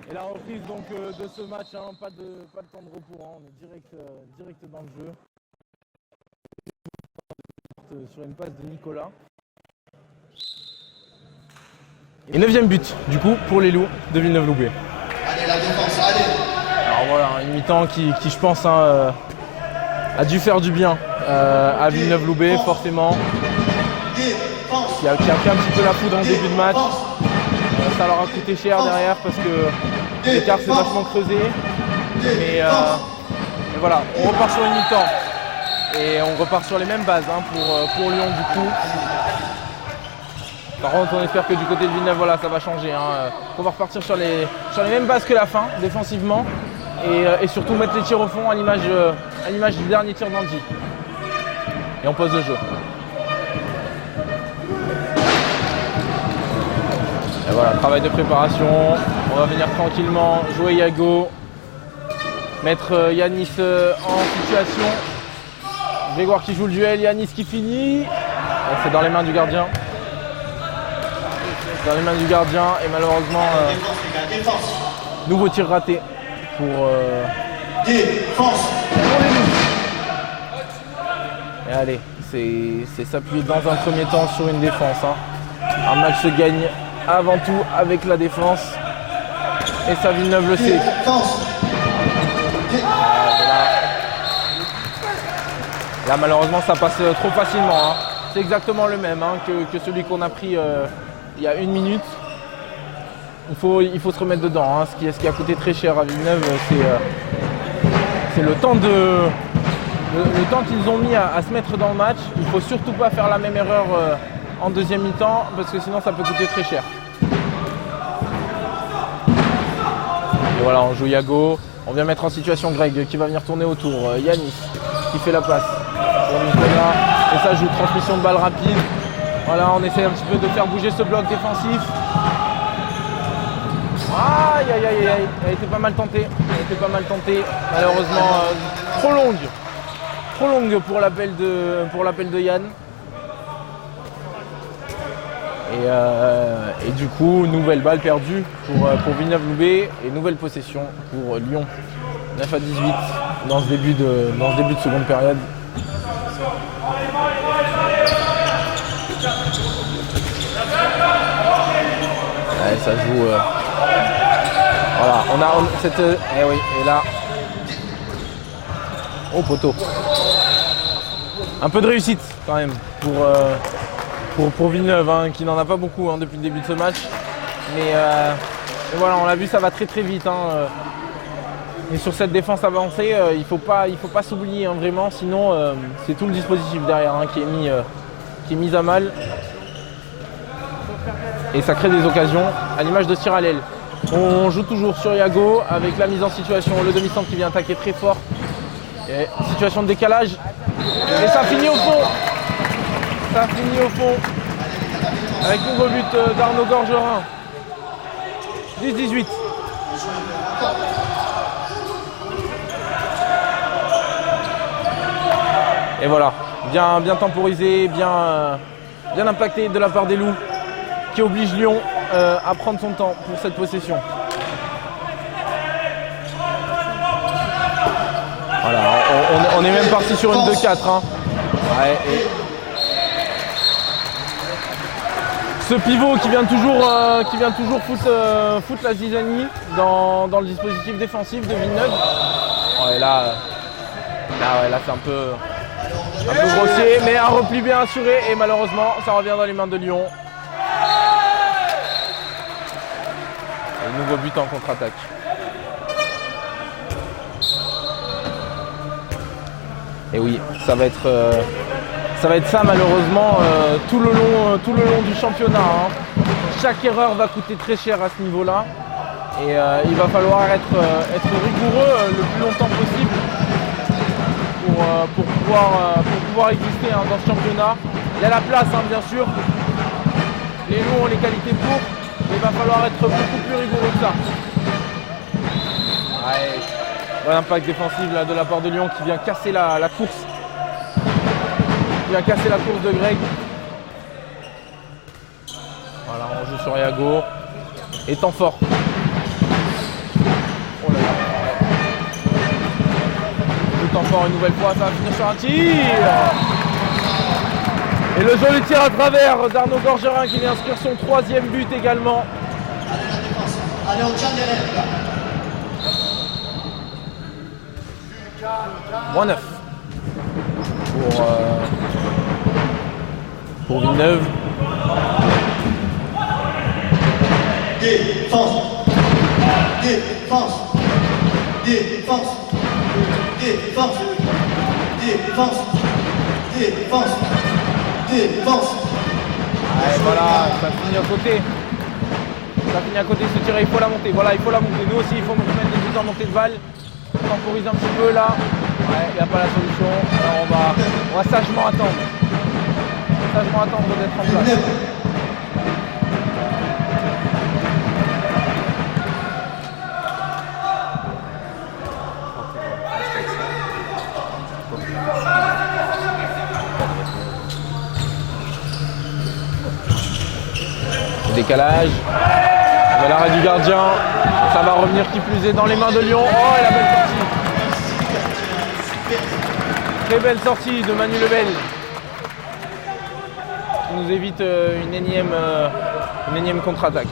Et la reprise donc de ce match, hein, pas de temps de repos, hein, on est direct dans le jeu. Sur une passe de Nicolas. Et 9e but du coup pour les Loups de Villeneuve-Loubet. Allez la défense, allez. Alors voilà, une mi-temps qui je pense a dû faire du bien à Villeneuve-Loubet forcément. Qui a pris un petit peu la foudre en début de match. Ça leur a coûté cher derrière parce que l'écart s'est vachement creusé. Mais voilà, on repart sur une mi-temps. Et on repart sur les mêmes bases hein, pour Lyon du coup. Par contre on espère que du côté de Villeneuve voilà, ça va changer. Hein. On va repartir sur les mêmes bases que la fin défensivement. Et surtout mettre les tirs au fond à l'image du dernier tir d'Andy. Et on pose le jeu. Et voilà, travail de préparation. On va venir tranquillement jouer Yago. Mettre Yanis en situation. Grégoire qui joue le duel, Yanis qui finit. C'est dans les mains du gardien. Dans les mains du gardien et malheureusement nouveau tir raté pour défense. Et allez, c'est s'appuyer dans un premier temps sur une défense. Hein. Un match se gagne avant tout avec la défense. Et ça Villeneuve le sait. Là malheureusement ça passe trop facilement. Hein. C'est exactement le même hein, que celui qu'on a pris il y a 1 minute. Il faut se remettre dedans. Hein. Ce qui a coûté très cher à Villeneuve, c'est le temps qu'ils ont mis à se mettre dans le match. Il ne faut surtout pas faire la même erreur en deuxième mi-temps parce que sinon ça peut coûter très cher. Et voilà, on joue Yago. On vient mettre en situation Greg qui va venir tourner autour. Yanis qui fait la passe. Et ça joue transmission de balle rapide. Voilà, on essaie un petit peu de faire bouger ce bloc défensif. Aïe aïe aïe aïe, elle était pas mal tentée. Malheureusement, trop longue pour l'appel de Yann. Et du coup, nouvelle balle perdue pour Villeneuve-Loubet et nouvelle possession pour Lyon. 9-18 dans ce début de seconde période. Ouais, ça joue. Voilà, on a cette. Eh oui, et là. Oh poteau. Un peu de réussite quand même pour Villeneuve, hein, qui n'en a pas beaucoup hein, depuis le début de ce match. Mais voilà, on l'a vu, ça va très très vite. Hein, et sur cette défense avancée, il faut pas s'oublier hein, vraiment, sinon c'est tout le dispositif derrière hein, qui est mis à mal. Et ça crée des occasions à l'image de tir à l'aile. On joue toujours sur Yago avec la mise en situation, le demi-centre qui vient attaquer très fort. Et situation de décalage. Et ça finit au fond. Avec nouveau but d'Arnaud Gorgerin. 10-18. Et voilà, bien temporisé, bien impacté de la part des Loups, qui oblige Lyon à prendre son temps pour cette possession. Voilà, on est même parti sur une 2-4. Hein. Ouais, et ce pivot qui vient toujours foutre la zizanie dans le dispositif défensif de Villeneuve. Ouais, là c'est un peu grossier, mais un repli bien assuré et malheureusement ça revient dans les mains de Lyon. Et nouveau but en contre-attaque. Et oui, ça va être ça malheureusement tout le long du championnat. Hein. Chaque erreur va coûter très cher à ce niveau-là. Et il va falloir être rigoureux le plus longtemps possible pour pouvoir exister hein, dans ce championnat. Il y a la place hein, bien sûr. Les Loups ont les qualités pour, mais il va falloir être beaucoup plus rigoureux que ça. Ouais. Voilà, l'impact défensif là, de la part de Lyon qui vient casser la course. Qui vient casser la course de Greg. Voilà, on joue sur Yago. Et temps fort. Oh là là. Le temps fort une nouvelle fois, ça va finir sur un tir. Et le joli tir à travers d'Arnaud Gorgerin qui vient inscrire son 3e but également. Allez la défense. Allez au tien des rêves. Moins 9 pour Villeneuve. Défense. Défense. Défense. Défense. Défense. Défense. Défense. Et voilà, ça finit à côté. Ça finit à côté ce tir, il faut la monter. Voilà, il faut la monter. Nous aussi, il faut mettre des buts en montée de balle. On temporise un petit peu là. Ouais, il n'y a pas la solution. Alors on va sagement attendre. Sagement attendre d'être en place. Décalage. Mais l'arrêt du gardien. Ça va revenir qui plus est dans les mains de Lyon. Oh, et la belle sortie. Très belle sortie de Manu Lebel. Qui nous évite une énième contre-attaque. Ouais,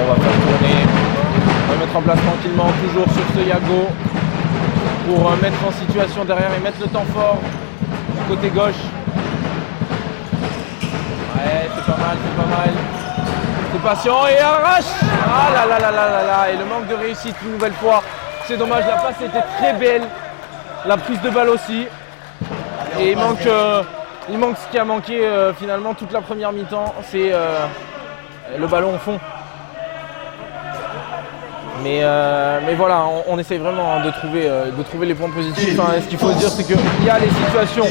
on va faire tourner. On va mettre en place tranquillement, toujours sur ce Yago. Pour mettre en situation derrière et mettre le temps fort du côté gauche. Ouais, c'est pas mal. C'est patient et arrache. Ah là là là là là là. Et le manque de réussite une nouvelle fois. C'est dommage, la passe était très belle. La prise de balle aussi. Et il manque ce qui a manqué finalement toute la première mi-temps, c'est le ballon au fond. Mais voilà, on essaie vraiment de trouver les points positifs. Hein. Ce qu'il faut se dire, c'est qu'il y a les situations.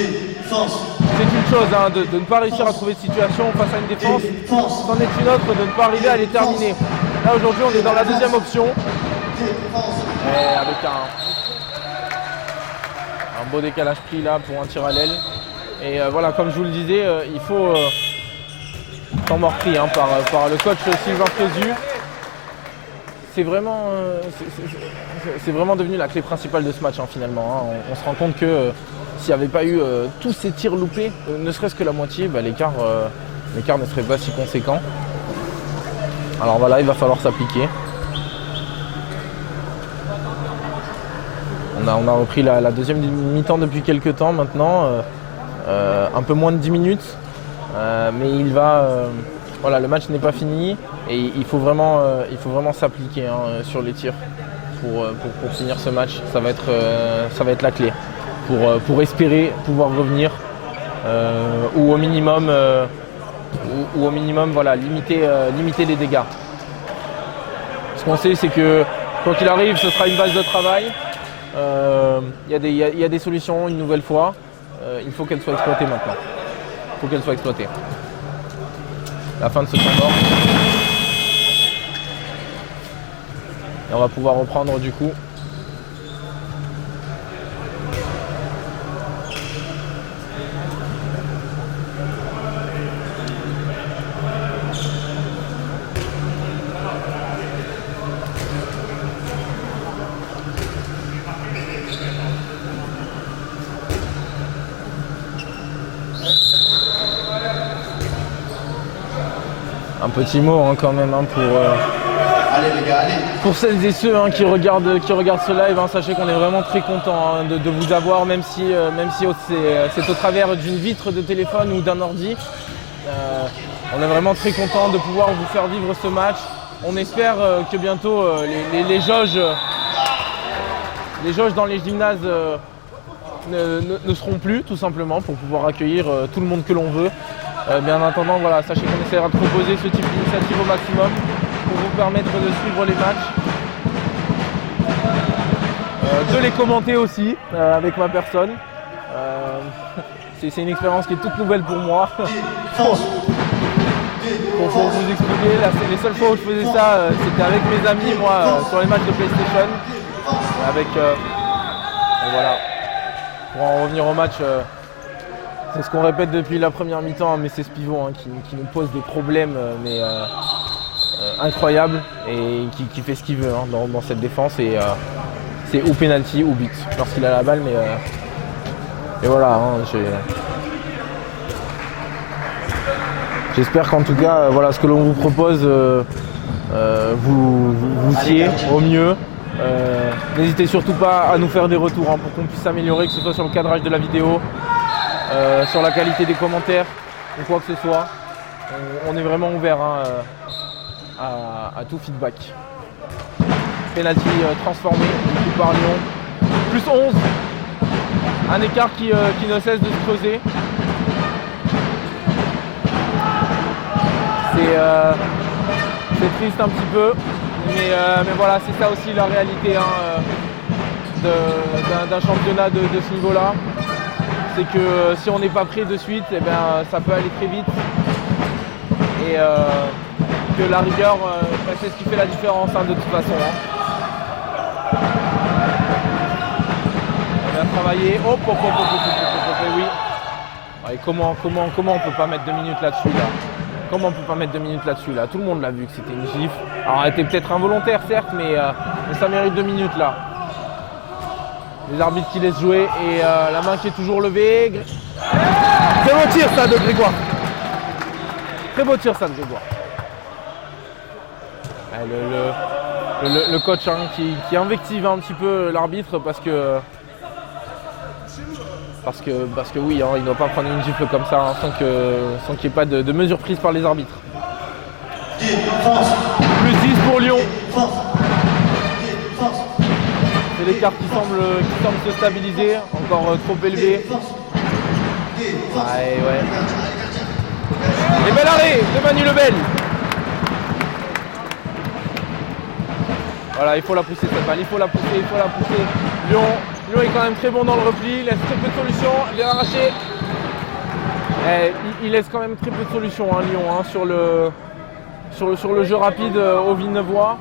C'est une chose hein, de ne pas réussir à trouver de situation face à une défense. C'en est une autre de ne pas arriver à les terminer. Là aujourd'hui, on est dans la deuxième option. Et avec un beau décalage pris là pour un tir à l'aile. Et voilà, comme je vous le disais, il faut temps mort pris hein, par le coach Sylvain Frézu. C'est vraiment devenu la clé principale de ce match hein, finalement. Hein. On se rend compte que s'il n'y avait pas eu tous ces tirs loupés, ne serait-ce que la moitié, bah, l'écart ne serait pas si conséquent. Alors voilà, il va falloir s'appliquer. On a repris la deuxième mi-temps depuis quelques temps maintenant, un peu moins de 10 minutes, mais voilà, le match n'est pas fini et il faut vraiment s'appliquer hein, sur les tirs pour finir ce match. Ça va être la clé pour espérer pouvoir revenir ou au minimum voilà, limiter les dégâts. Ce qu'on sait, c'est que quoi qu'il arrive, ce sera une base de travail. Il y a des solutions une nouvelle fois. Il faut qu'elles soient exploitées maintenant. Il faut qu'elles soient exploitées. La fin de ce temps mort. Et on va pouvoir reprendre du coup. Un petit mot quand même Allez les gars, allez. pour celles et ceux qui regardent ce live. Sachez qu'on est vraiment très content de vous avoir, même si c'est au travers d'une vitre de téléphone ou d'un ordi. On est vraiment très content de pouvoir vous faire vivre ce match. On espère que bientôt les jauges dans les gymnases ne seront plus, tout simplement, pour pouvoir accueillir tout le monde que l'on veut. Mais en attendant, voilà, sachez qu'on essaiera de proposer ce type d'initiative au maximum pour vous permettre de suivre les matchs, de les commenter aussi avec ma personne. C'est une expérience qui est toute nouvelle pour moi. Pour vous expliquer, les seules fois où je faisais ça, c'était avec mes amis, moi, sur les matchs de PlayStation. Et voilà. Pour en revenir au match, c'est ce qu'on répète depuis la première mi-temps, mais c'est ce pivot qui nous pose des problèmes incroyables et qui fait ce qu'il veut dans cette défense. Et c'est ou penalty ou but lorsqu'il a la balle. Et voilà. J'espère qu'en tout cas, voilà, ce que l'on vous propose, vous sied au mieux. N'hésitez surtout pas à nous faire des retours pour qu'on puisse s'améliorer, que ce soit sur le cadrage de la vidéo, sur la qualité des commentaires ou quoi que ce soit. On est vraiment ouvert à tout feedback. Penalty transformé du coup, par Lyon. Plus 11. Un écart qui ne cesse de se creuser. C'est triste un petit peu, mais voilà, c'est ça aussi la réalité d'un championnat de ce niveau-là. C'est que si on n'est pas prêt de suite, ça peut aller très vite. Et que la rigueur, c'est ce qui fait la différence de toute façon. On a travaillé. Oui. Et comment on peut pas mettre 2 minutes là-dessus là? Comment on peut pas mettre 2 minutes là-dessus là? Tout le monde l'a vu que c'était une gifle. Alors elle était peut-être involontaire certes, mais ça mérite 2 minutes là. Les arbitres qui laissent jouer et la main qui est toujours levée. Très beau tir ça de Grégoire. Très beau tir ça de Grégoire. Le coach qui invective un petit peu l'arbitre parce que oui, il ne doit pas prendre une gifle comme ça sans qu'il n'y ait pas de mesure prise par les arbitres. Plus 10 pour Lyon. C'est l'écart qui semble se stabiliser, encore trop élevé. Ouais. Et bel arrêt de Manu Lebel. Voilà, il faut la pousser cette balle, il faut la pousser. Lyon est quand même très bon dans le repli, il laisse très peu de solutions, bien arraché. Il laisse quand même très peu de solutions, Lyon, sur le jeu rapide au Villeneuvois.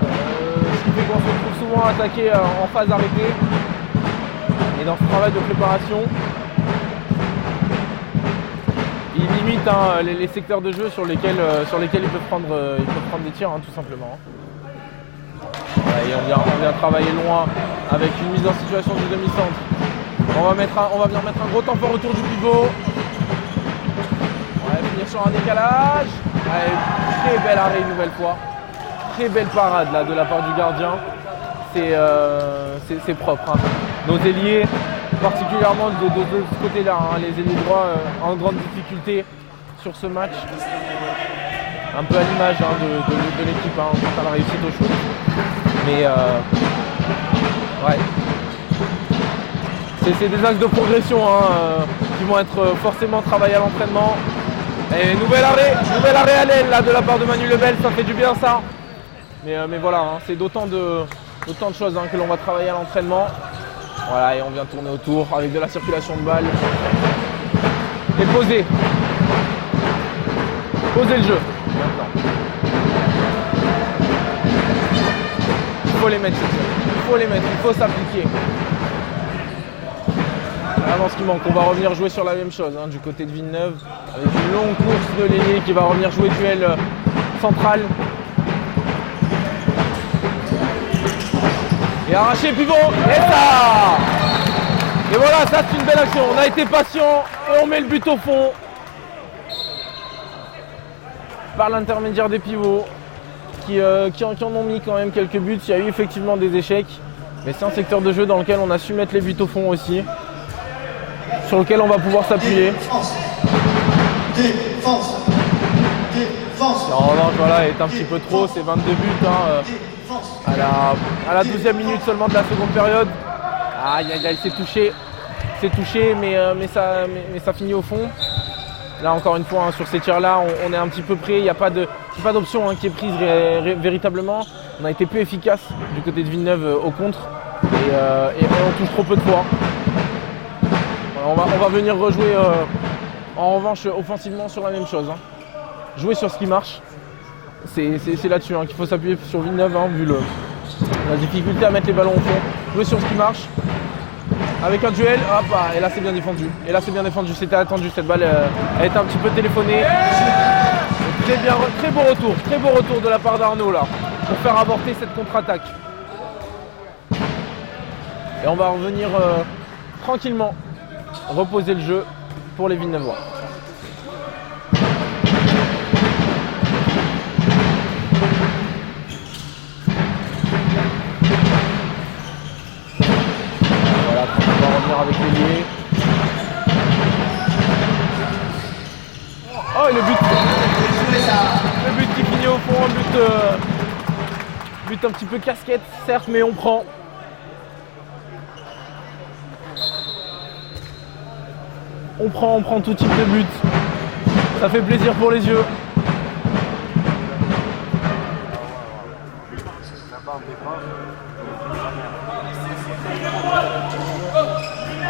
Ce qui fait qu'on se retrouve souvent attaqué en phase arrêtée. Et dans ce travail de préparation, il limite les secteurs de jeu sur lesquels ils peuvent prendre des tirs, tout simplement. Et on vient travailler loin avec une mise en situation du demi-centre. On va bien mettre un gros temps fort autour du pivot. On va finir sur un décalage. Très bel arrêt une nouvelle fois. Très belle parade là de la part du gardien. C'est propre. Nos ailiers, particulièrement de ce côté-là, les ailiers droits en grande difficulté sur ce match. Un peu à l'image de l'équipe quant à la réussite au shoot. Mais ouais. C'est des axes de progression qui vont être forcément travaillés à l'entraînement. Et nouvel arrêt à l'aile là de la part de Manu Lebel, ça fait du bien ça. Mais voilà, c'est d'autant de Autant de choses que l'on va travailler à l'entraînement. Voilà, et on vient tourner autour avec de la circulation de balles. Et poser. Poser le jeu. Maintenant. Il faut les mettre. Il faut les mettre. Il faut s'appliquer. Vraiment ce qui manque. On va revenir jouer sur la même chose du côté de Villeneuve. Avec une longue course de l'ailier qui va revenir jouer duel central. Et arracher pivot. Et ça! Et voilà, ça c'est une belle action. On a été patient et on met le but au fond. Par l'intermédiaire des pivots qui en ont mis quand même quelques buts. Il y a eu effectivement des échecs. Mais c'est un secteur de jeu dans lequel on a su mettre les buts au fond aussi. Sur lequel on va pouvoir s'appuyer. Défense. Défense. En revanche, voilà, est un petit peu trop. C'est 22 buts à la 12e minute seulement de la seconde période. Aïe, aïe, aïe, c'est touché, mais ça finit au fond. Là, encore une fois, sur ces tirs-là, on est un petit peu près. Il n'y a pas d'option qui est prise véritablement. On a été peu efficace du côté de Villeneuve au contre. Et on touche trop peu de fois. Voilà, on va venir rejouer en revanche offensivement sur la même chose. Jouer sur ce qui marche. C'est là-dessus qu'il faut s'appuyer sur Villeneuve, vu la difficulté à mettre les ballons au fond. Jouer sur ce qui marche. Avec un duel, hop, et là c'est bien défendu. Et là c'est bien défendu, c'était attendu, cette balle elle était un petit peu téléphonée. Très beau retour de la part d'Arnaud là, pour faire avorter cette contre-attaque. Et on va revenir tranquillement reposer le jeu pour les Villeneuvois. Avec l'ailier. Oh, et le but qui finit au fond, but un petit peu casquette, certes, mais on prend. On prend tout type de but. Ça fait plaisir pour les yeux.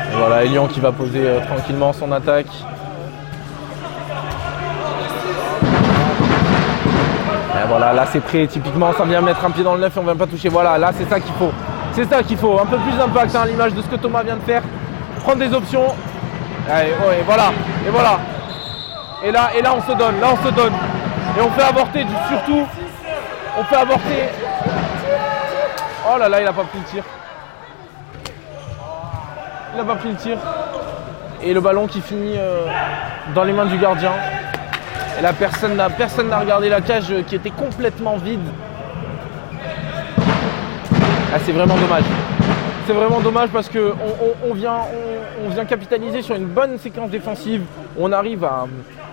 Et voilà, Elian qui va poser tranquillement son attaque. Et voilà, là c'est prêt, typiquement ça vient mettre un pied dans le neuf et on ne vient pas toucher. Voilà, là c'est ça qu'il faut. C'est ça qu'il faut, un peu plus d'impact à l'image de ce que Thomas vient de faire. Prendre des options. Et voilà, et voilà. Et là on se donne, Et on fait avorter, surtout, on fait avorter. Oh là là, il n'a pas pris le tir. Il n'a pas pris le tir. Et le ballon qui finit dans les mains du gardien. Et là, personne n'a regardé la cage qui était complètement vide. Là, c'est vraiment dommage. C'est vraiment dommage parce qu'on vient capitaliser sur une bonne séquence défensive. On arrive à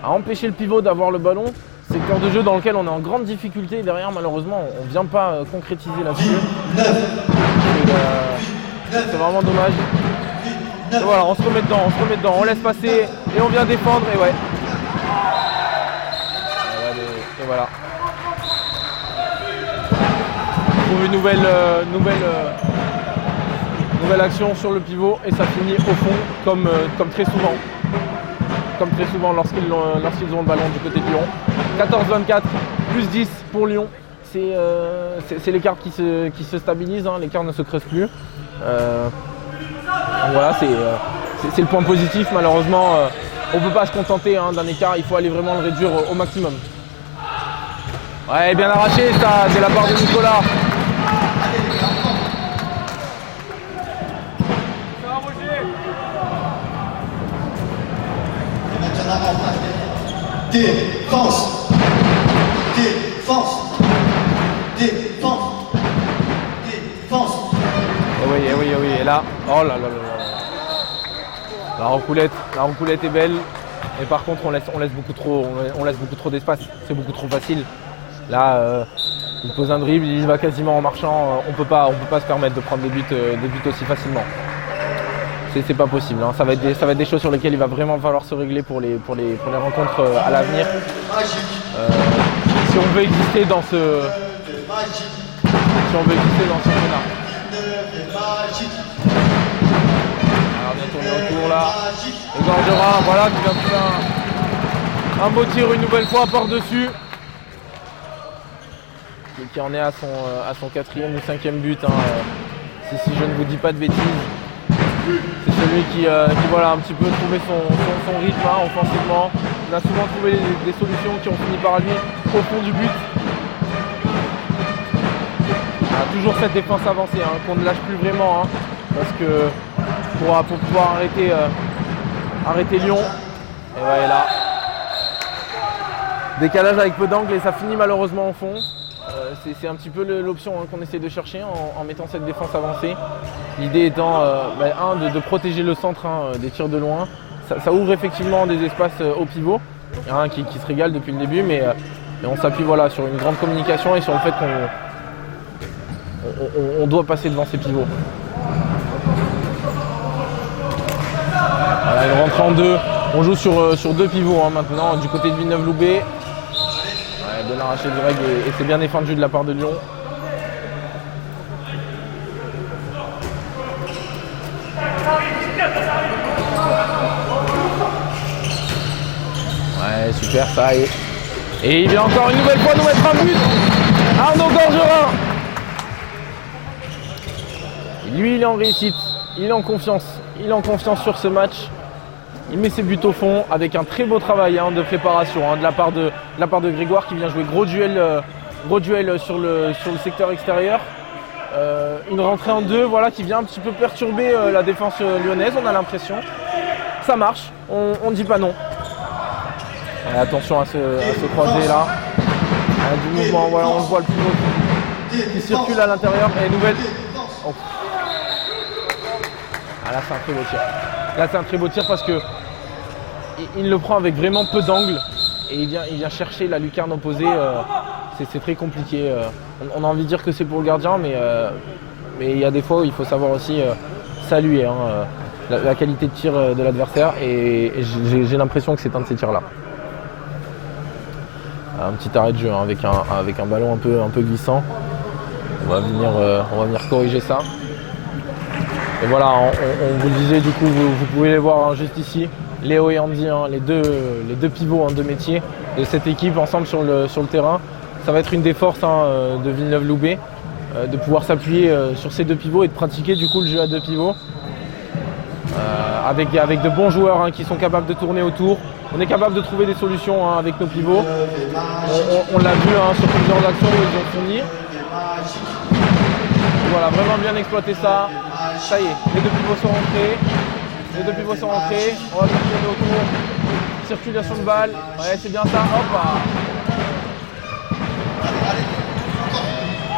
empêcher le pivot d'avoir le ballon. Secteur de jeu dans lequel on est en grande difficulté. Et derrière, malheureusement, on ne vient pas concrétiser là-dessus. C'est vraiment dommage. Et voilà, on se remet dedans, on laisse passer et on vient défendre et ouais. Et voilà. On trouve une nouvelle action sur le pivot et ça finit au fond comme très souvent. Comme très souvent lorsqu'ils ont le ballon du côté de Lyon. 14-24, plus 10 pour Lyon. C'est l'écart qui se stabilise, l'écart ne se creuse plus. Donc voilà, c'est le point positif. Malheureusement, on ne peut pas se contenter d'un écart, il faut aller vraiment le réduire au maximum. Ouais, bien arraché ça, de la part de Nicolas. Défense. Défense. Défense. Défense. Et oui, et là, oh là là là. La roucoulette est belle. Et par contre, on laisse beaucoup trop d'espace. C'est beaucoup trop facile. Là, il pose un dribble, il va quasiment en marchant. On peut pas se permettre de prendre des buts aussi facilement. C'est pas possible. Ça va être des choses sur lesquelles il va vraiment falloir se régler pour les rencontres à l'avenir. Si on veut exister dans si on veut glisser dans le championnat. Alors bien tourné autour là. Et Gorgerin, voilà, qui vient de faire un beau tir une nouvelle fois par-dessus. Qui en est à son 4e ou 5e but, hein, si je ne vous dis pas de bêtises. C'est celui qui voilà, un petit peu trouvé son rythme hein, offensivement. On a souvent trouvé des solutions qui ont fini par lui au fond du but. Toujours cette défense avancée hein, qu'on ne lâche plus vraiment hein, parce que pour pouvoir arrêter Lyon. Et ouais, là. Décalage avec peu d'angle et ça finit malheureusement au fond. C'est un petit peu l'option hein, qu'on essaie de chercher en mettant cette défense avancée. L'idée étant de protéger le centre hein, des tirs de loin. Ça ouvre effectivement des espaces au pivot hein, qui se régalent depuis le début, mais on s'appuie voilà, sur une grande communication et sur le fait qu'on doit passer devant ces pivots. Voilà, une rentrée en deux. On joue sur deux pivots hein, maintenant du côté de Villeneuve-Loubet. Bien arraché direct et c'est bien défendu de la part de Lyon. Ouais, super ça. Et il vient encore une nouvelle fois nous mettre un but. Arnaud Gorgerin. Lui, il est en réussite. Il est en confiance. Il est en confiance sur ce match. Il met ses buts au fond avec un très beau travail hein, de préparation hein, de la part de Grégoire qui vient jouer gros duel sur le secteur extérieur. Une rentrée en deux voilà, qui vient un petit peu perturber la défense lyonnaise, on a l'impression. Ça marche, on ne dit pas non. Et attention à se croiser là. Du mouvement, voilà, on voit le pivot qui circule à l'intérieur. Et nouvelle. Oh. Ah, là c'est un très beau tir. Là c'est un très beau tir parce que il le prend avec vraiment peu d'angle et il vient chercher la lucarne opposée. C'est très compliqué. On a envie de dire que c'est pour le gardien, mais il y a des fois où il faut savoir aussi saluer hein, la qualité de tir de l'adversaire et j'ai l'impression que c'est un de ces tirs là. Un petit arrêt de jeu hein, avec un ballon un peu glissant. On va venir corriger ça. Et voilà, on vous le disait, du coup, vous pouvez les voir hein, juste ici. Léo et Andy, hein, les deux pivots hein, de métier de cette équipe ensemble sur le terrain. Ça va être une des forces hein, de Villeneuve-Loubet, de pouvoir s'appuyer sur ces deux pivots et de pratiquer du coup le jeu à deux pivots. Avec de bons joueurs hein, qui sont capables de tourner autour. On est capable de trouver des solutions hein, avec nos pivots. On l'a vu hein, sur plusieurs actions où ils ont fourni. Voilà, vraiment bien exploiter ça. Ça y est, les deux pivots sont rentrés. On va bien tourner autour. Circulation de balle. Ouais, c'est bien ça. Hop.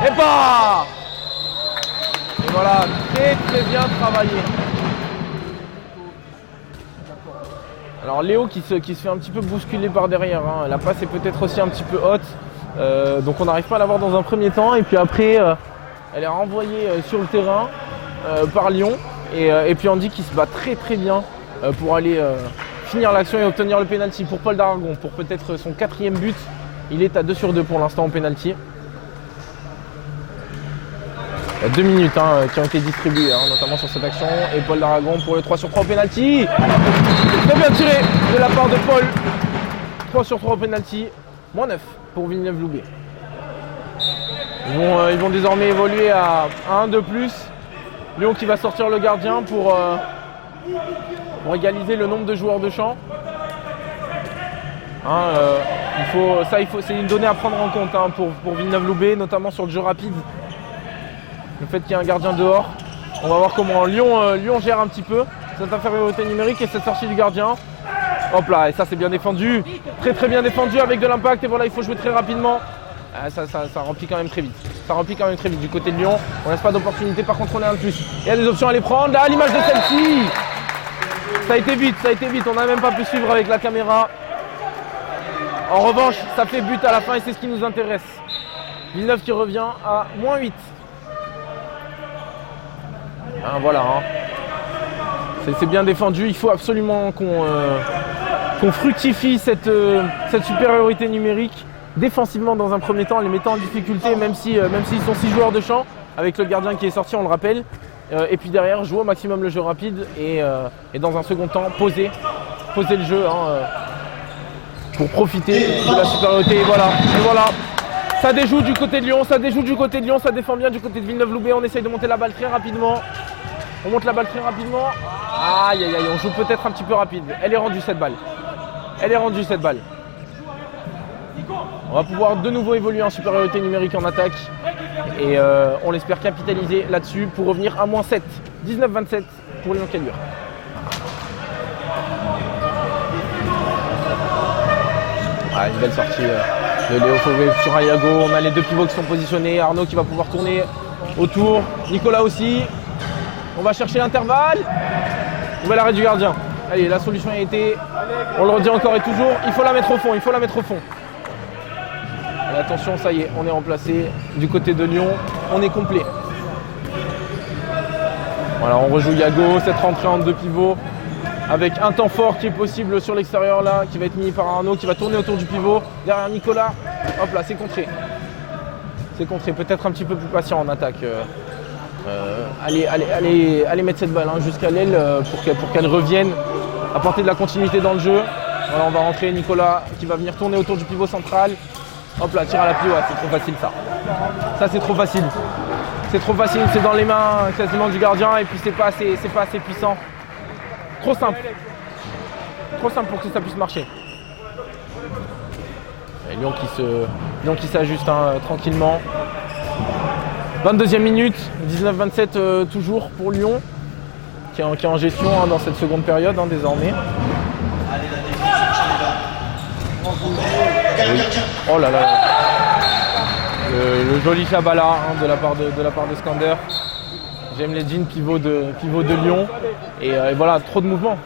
Et pas. Et voilà, très bien travaillé. Alors Léo qui se fait un petit peu bousculer par derrière. Hein. La passe est peut-être aussi un petit peu haute. Donc on n'arrive pas à l'avoir dans un premier temps. Et puis après, elle est renvoyée sur le terrain par Lyon. Et puis Andy qui se bat très bien pour aller finir l'action et obtenir le pénalty pour Paul d'Aragon. Pour peut-être son 4e but. Il est à 2/2 pour l'instant au pénalty. Il y a 2 minutes hein, qui ont été distribuées, hein, notamment sur cette action. Et Paul d'Aragon pour le 3/3 au pénalty. Très bien tiré de la part de Paul. 3/3 au pénalty. -9 pour Villeneuve-Loubet. Ils vont désormais évoluer à 1 de plus. Lyon qui va sortir le gardien pour égaliser le nombre de joueurs de champ. Hein, c'est une donnée à prendre en compte hein, pour Villeneuve-Loubet, notamment sur le jeu rapide. Le fait qu'il y ait un gardien dehors. On va voir comment Lyon gère un petit peu cette infériorité numérique et cette sortie du gardien. Hop là, et ça c'est bien défendu. Très bien défendu avec de l'impact. Et voilà, il faut jouer très rapidement. Ça remplit quand même très vite. Du côté de Lyon. On laisse pas d'opportunité, par contre on est un de plus. Il y a des options à les prendre. Là, l'image de celle-ci. Ça a été vite. On n'a même pas pu suivre avec la caméra. En revanche, ça fait but à la fin et c'est ce qui nous intéresse. Villeneuve qui revient à -8. Hein, voilà. Hein. C'est bien défendu. Il faut absolument qu'on fructifie cette supériorité numérique. défensivement dans un premier temps, les mettant en difficulté, même s'ils sont 6 joueurs de champ, avec le gardien qui est sorti, on le rappelle. Et puis derrière, jouer au maximum le jeu rapide et dans un second temps, poser le jeu pour profiter de la supériorité. Et voilà. Ça déjoue du côté de Lyon, ça défend bien du côté de Villeneuve-Loubet. On essaye de monter la balle très rapidement. On monte la balle très rapidement. Aïe, on joue peut-être un petit peu rapide. Elle est rendue cette balle. On va pouvoir de nouveau évoluer en supériorité numérique en attaque. Et on l'espère capitaliser là-dessus pour revenir à -7. 19-27 pour Lyon Caluire. Une belle sortie de Léo Fauvé sur Ayago. On a les 2 pivots qui sont positionnés. Arnaud qui va pouvoir tourner autour. Nicolas aussi. On va chercher l'intervalle. Nouvel arrêt du gardien. Allez, la solution a été. On le redit encore et toujours. Il faut la mettre au fond. Et attention, ça y est, on est remplacé du côté de Lyon. On est complet. Voilà, on rejoue Yago. Cette rentrée en 2 pivots. Avec un temps fort qui est possible sur l'extérieur là, qui va être mis par Arnaud, qui va tourner autour du pivot. Derrière Nicolas, hop là, c'est contré. Peut-être un petit peu plus patient en attaque. Allez mettre cette balle jusqu'à l'aile pour qu'elle revienne, apporter de la continuité dans le jeu. Voilà, on va rentrer Nicolas qui va venir tourner autour du pivot central. Hop là, tir à l'appui, ouais, c'est trop facile ça. Ça c'est trop facile. C'est dans les mains quasiment du gardien et puis c'est pas assez puissant. Trop simple pour que ça puisse marcher. Et Lyon qui s'ajuste tranquillement. 22e minute, 19-27 toujours pour Lyon, qui est en gestion dans cette seconde période désormais. Oui. Oh là là. Le joli Chabala de la part de Skander. J'aime les jeans pivot de Lyon et voilà, trop de mouvements.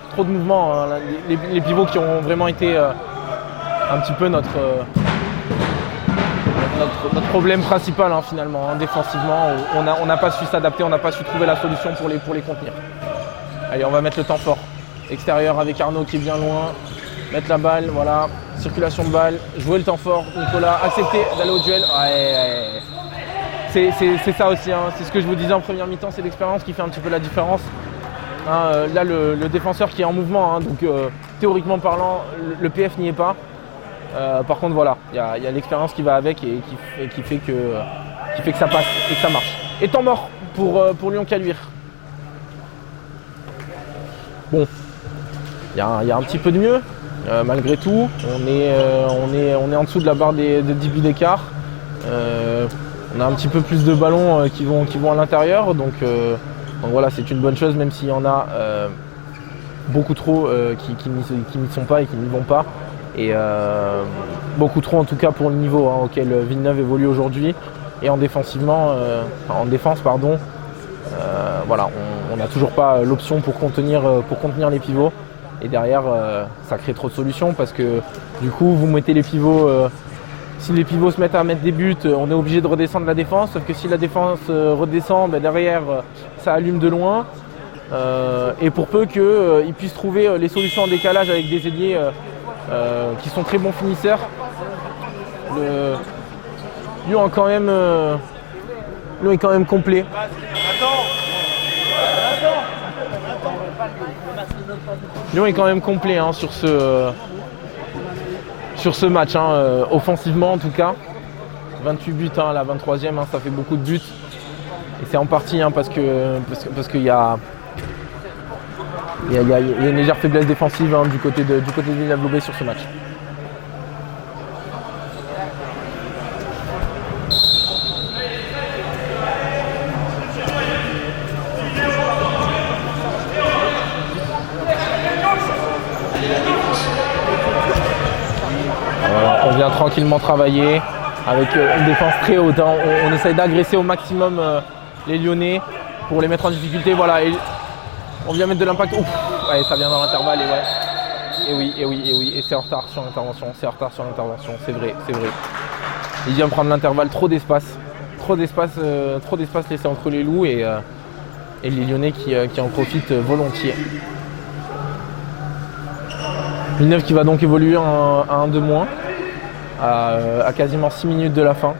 Les pivots qui ont vraiment été un petit peu notre problème principal finalement, défensivement. On n'a pas su s'adapter, on n'a pas su trouver la solution pour les contenir. Allez, on va mettre le temps fort. Extérieur avec Arnaud qui est bien loin. Mettre la balle, voilà, circulation de balle, jouer le temps fort. Nicolas, accepter d'aller au duel. Ouais. C'est ça aussi, c'est ce que je vous disais en première mi-temps, c'est l'expérience qui fait un petit peu la différence. Là, le défenseur qui est en mouvement, donc théoriquement parlant, le PF n'y est pas. Par contre, voilà, il y a l'expérience qui va avec et qui fait que ça passe et que ça marche. Et temps mort pour Lyon Caluire. Bon, il y a un petit peu de mieux, malgré tout. On est en dessous de la barre des 10 buts d'écart. On a un petit peu plus de ballons qui vont à l'intérieur, donc voilà, c'est une bonne chose, même s'il y en a beaucoup trop qui n'y sont pas et qui n'y vont pas. Et beaucoup trop en tout cas pour le niveau auquel Villeneuve évolue aujourd'hui. Et en défense, voilà, on n'a toujours pas l'option pour contenir les pivots. Et derrière, ça crée trop de solutions parce que du coup, vous mettez les pivots. Si les pivots se mettent à mettre des buts, on est obligé de redescendre la défense. Sauf que si la défense redescend, derrière, ça allume de loin. Et pour peu qu'ils puissent trouver les solutions en décalage avec des ailiers qui sont très bons finisseurs, Lyon est quand même complet. Lyon est quand même complet sur ce match, offensivement en tout cas. 28 buts à la 23e, ça fait beaucoup de buts. Et c'est en partie parce qu'il y a une légère faiblesse défensive du côté de Villeneuve-Loubet sur ce match. Voilà, on vient tranquillement travailler avec une défense très haute. On essaye d'agresser au maximum les Lyonnais pour les mettre en difficulté. Voilà. Et on vient mettre de l'impact. Ouais, ça vient dans l'intervalle et oui. Et c'est en retard sur l'intervention. C'est vrai. Il vient prendre l'intervalle, trop d'espace laissé entre les loups et les Lyonnais qui en profitent volontiers. Villeneuve qui va donc évoluer à 1-2-. à quasiment 6 minutes de la fin.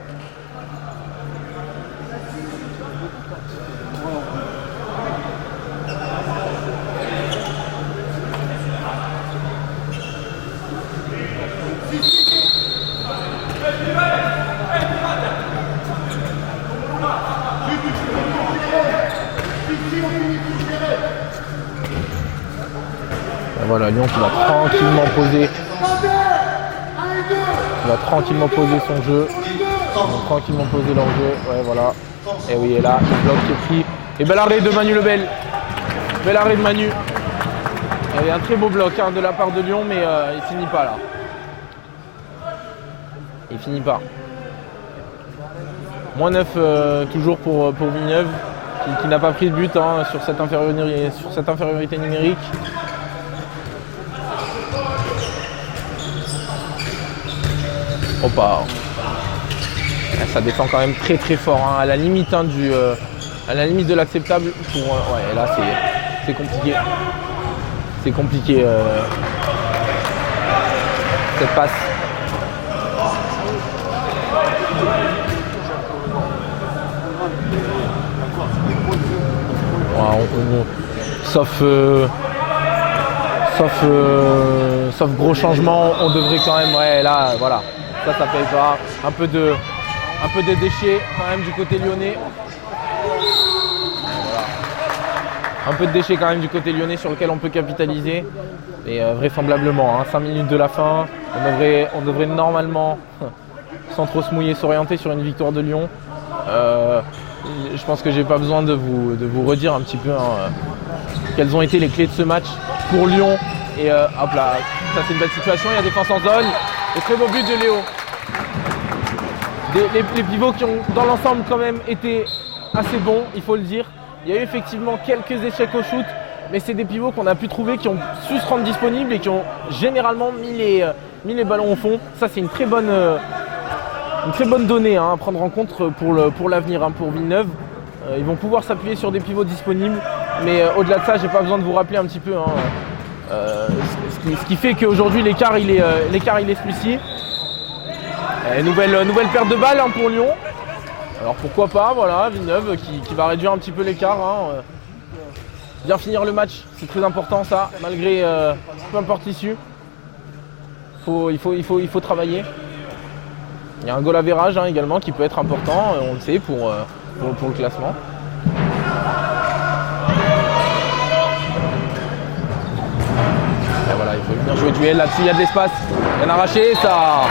Voilà, Lyon qui va tranquillement poser son jeu. Ils vont tranquillement poser leur jeu. Ouais, voilà. Et oui, et là, le bloc qui est pris. Et bel arrêt de Manu Lebel. Bel arrêt de Manu. Il y avait un très beau bloc hein, de la part de Lyon, mais il finit pas là. Il finit pas. Moins 9 toujours pour Villeneuve, qui n'a pas pris de but hein, sur cette infériorité numérique. Opa. Ça défend quand même très très fort, hein, à la limite hein, à la limite de l'acceptable. Ouais, là c'est compliqué. C'est compliqué cette passe. Ouais, sauf gros changement, on devrait quand même, ouais là voilà, ça paye pas. Un peu de déchets quand même du côté lyonnais. Voilà. Un peu de déchets quand même du côté lyonnais sur lequel on peut capitaliser. Et vraisemblablement, hein, 5 minutes de la fin, on devrait normalement, sans trop se mouiller, s'orienter sur une victoire de Lyon. Je pense que j'ai pas besoin de vous redire un petit peu hein, quelles ont été les clés de ce match pour Lyon. Et hop là, ça c'est une belle situation, il y a défense en zone. Et très beau but de Léo. Les pivots qui ont dans l'ensemble quand même été assez bons, il faut le dire. Il y a eu effectivement quelques échecs au shoot, mais c'est des pivots qu'on a pu trouver qui ont su se rendre disponibles et qui ont généralement mis les ballons au fond. Ça c'est une très bonne donnée hein, à prendre en compte pour l'avenir hein, pour Villeneuve. Ils vont pouvoir s'appuyer sur des pivots disponibles, mais au-delà de ça, j'ai pas besoin de vous rappeler un petit peu hein, ce qui fait qu'aujourd'hui l'écart il est celui-ci. Nouvelle perte de balle hein, pour Lyon. Alors pourquoi pas, voilà, Villeneuve qui va réduire un petit peu l'écart. Hein, bien finir le match, c'est très important ça, malgré peu importe l'issue. Il faut travailler. Il y a un goal average hein, également qui peut être important, on le sait, pour le classement. Et voilà, il faut bien jouer le duel, là-dessus il y a de l'espace, bien arraché, ça.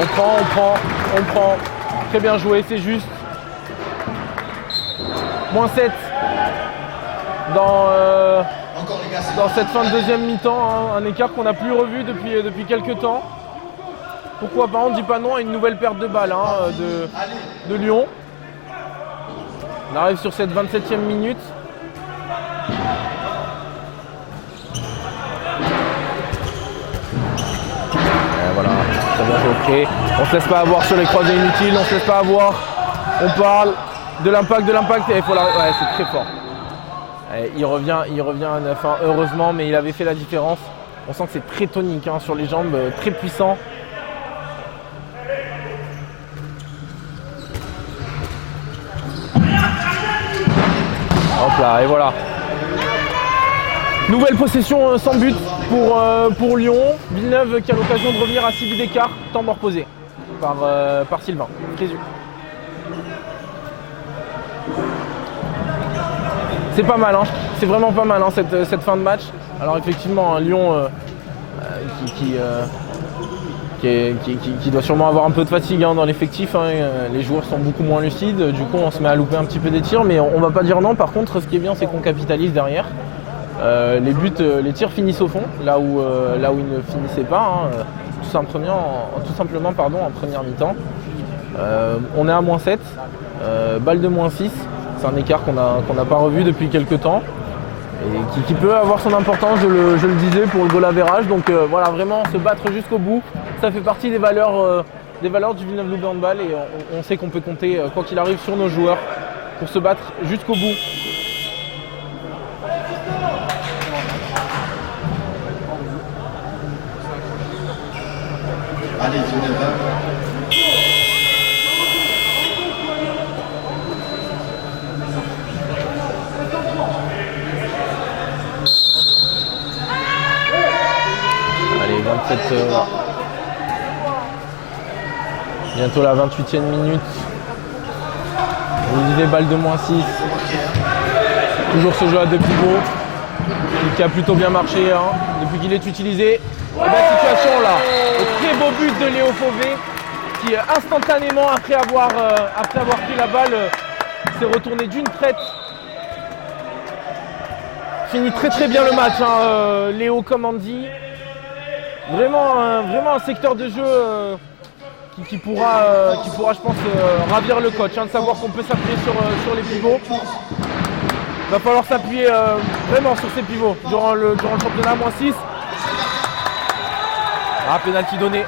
On prend. Très bien joué, c'est juste. Moins 7 dans cette fin de deuxième mi-temps, hein, un écart qu'on n'a plus revu depuis quelques temps. Pourquoi pas, on ne dit pas non à une nouvelle perte de balle hein, de Lyon. On arrive sur cette 27e minute. Et voilà, ça va jouer. On ne se laisse pas avoir sur les croisés inutiles, on ne se laisse pas avoir. On parle de l'impact, et il faut ouais, c'est très fort. Et il revient à 9 hein, heureusement, mais il avait fait la différence. On sent que c'est très tonique hein, sur les jambes, très puissant. Hop là, et voilà. Nouvelle possession sans but pour Lyon. Villeneuve qui a l'occasion de revenir à 6 buts d'écart, temps mort posé par Sylvain Crésu. C'est pas mal, hein. C'est vraiment pas mal hein, cette fin de match. Alors effectivement, Lyon qui doit sûrement avoir un peu de fatigue hein, dans l'effectif. Hein. Les joueurs sont beaucoup moins lucides, du coup on se met à louper un petit peu des tirs, mais on va pas dire non. Par contre, ce qui est bien, c'est qu'on capitalise derrière. Les tirs finissent au fond, là où ils ne finissaient pas, hein, tout simplement en première mi-temps. On est à moins 7, balle de moins 6, c'est un écart qu'on n'a pas revu depuis quelques temps. Et qui peut avoir son importance, je le disais, pour le goal average. Donc voilà, vraiment se battre jusqu'au bout, ça fait partie des valeurs du Villeneuve Loubet Handball et on sait qu'on peut compter, quoi qu'il arrive, sur nos joueurs pour se battre jusqu'au bout. Allez, Villeneuve. bientôt la 28e minute. On disait balle de -6. Toujours ce jeu à 2 pivots qui a plutôt bien marché hein, depuis qu'il est utilisé. Et la situation là, au très beau but de Léo Fauvet qui instantanément après avoir pris la balle s'est retourné d'une traite. Finit très bien le match, hein, Léo comme Andy. Vraiment un secteur de jeu qui pourra, je pense, ravir le coach, hein, de savoir qu'on peut s'appuyer sur les pivots. Il va falloir s'appuyer vraiment sur ces pivots durant le championnat, -6. Ah, pénalty donné.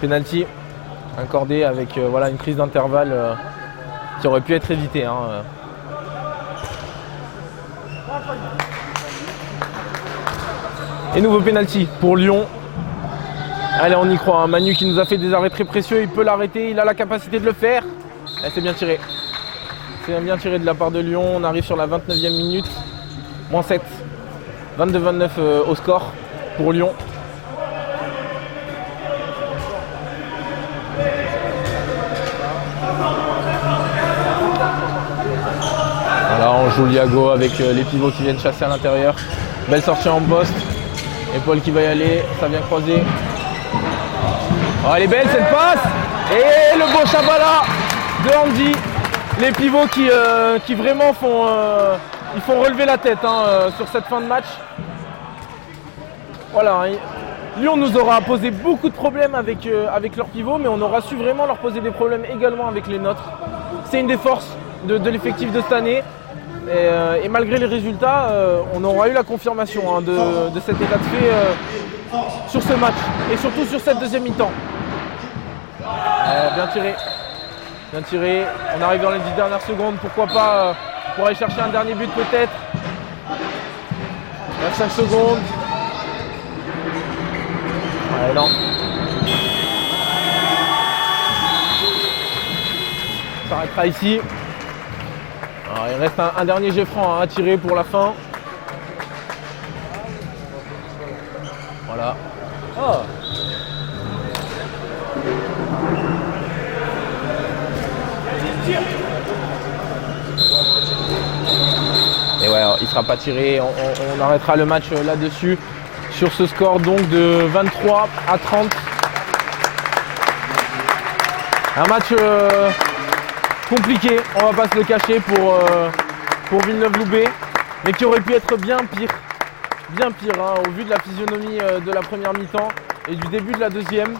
Pénalty accordé avec voilà, une prise d'intervalle qui aurait pu être évitée. Hein. Et nouveau pénalty pour Lyon. Allez, on y croit. Hein. Manu qui nous a fait des arrêts très précieux, il peut l'arrêter, il a la capacité de le faire. C'est bien tiré. C'est bien tiré de la part de Lyon. On arrive sur la 29e minute. -7. 22-29 au score pour Lyon. Voilà, on joue Liago avec les pivots qui viennent chasser à l'intérieur. Belle sortie en poste. Et Paul qui va y aller, ça vient croiser. Oh, elle est belle cette passe. Et le beau Chabala de Andy. Les pivots qui vraiment font relever la tête hein, sur cette fin de match. Voilà, Lyon nous aura posé beaucoup de problèmes avec leurs pivots, mais on aura su vraiment leur poser des problèmes également avec les nôtres. C'est une des forces de l'effectif de cette année. Et malgré les résultats, on aura eu la confirmation hein, de cet état de fait sur ce match et surtout sur cette deuxième mi-temps. Bien tiré. Bien tiré. On arrive dans les 10 dernières secondes. Pourquoi pas pour aller chercher un dernier but peut-être. 25 secondes. Ouais, non. Ça s'arrêtera ici. Alors, il reste un dernier jet franc à tirer pour la fin. Voilà. Oh. Et ouais, alors, il ne sera pas tiré. On arrêtera le match là-dessus. Sur ce score donc de 23 à 30. Un match compliqué, on va pas se le cacher pour Villeneuve-Loubet, mais qui aurait pu être bien pire hein, au vu de la physionomie de la première mi-temps et du début de la deuxième.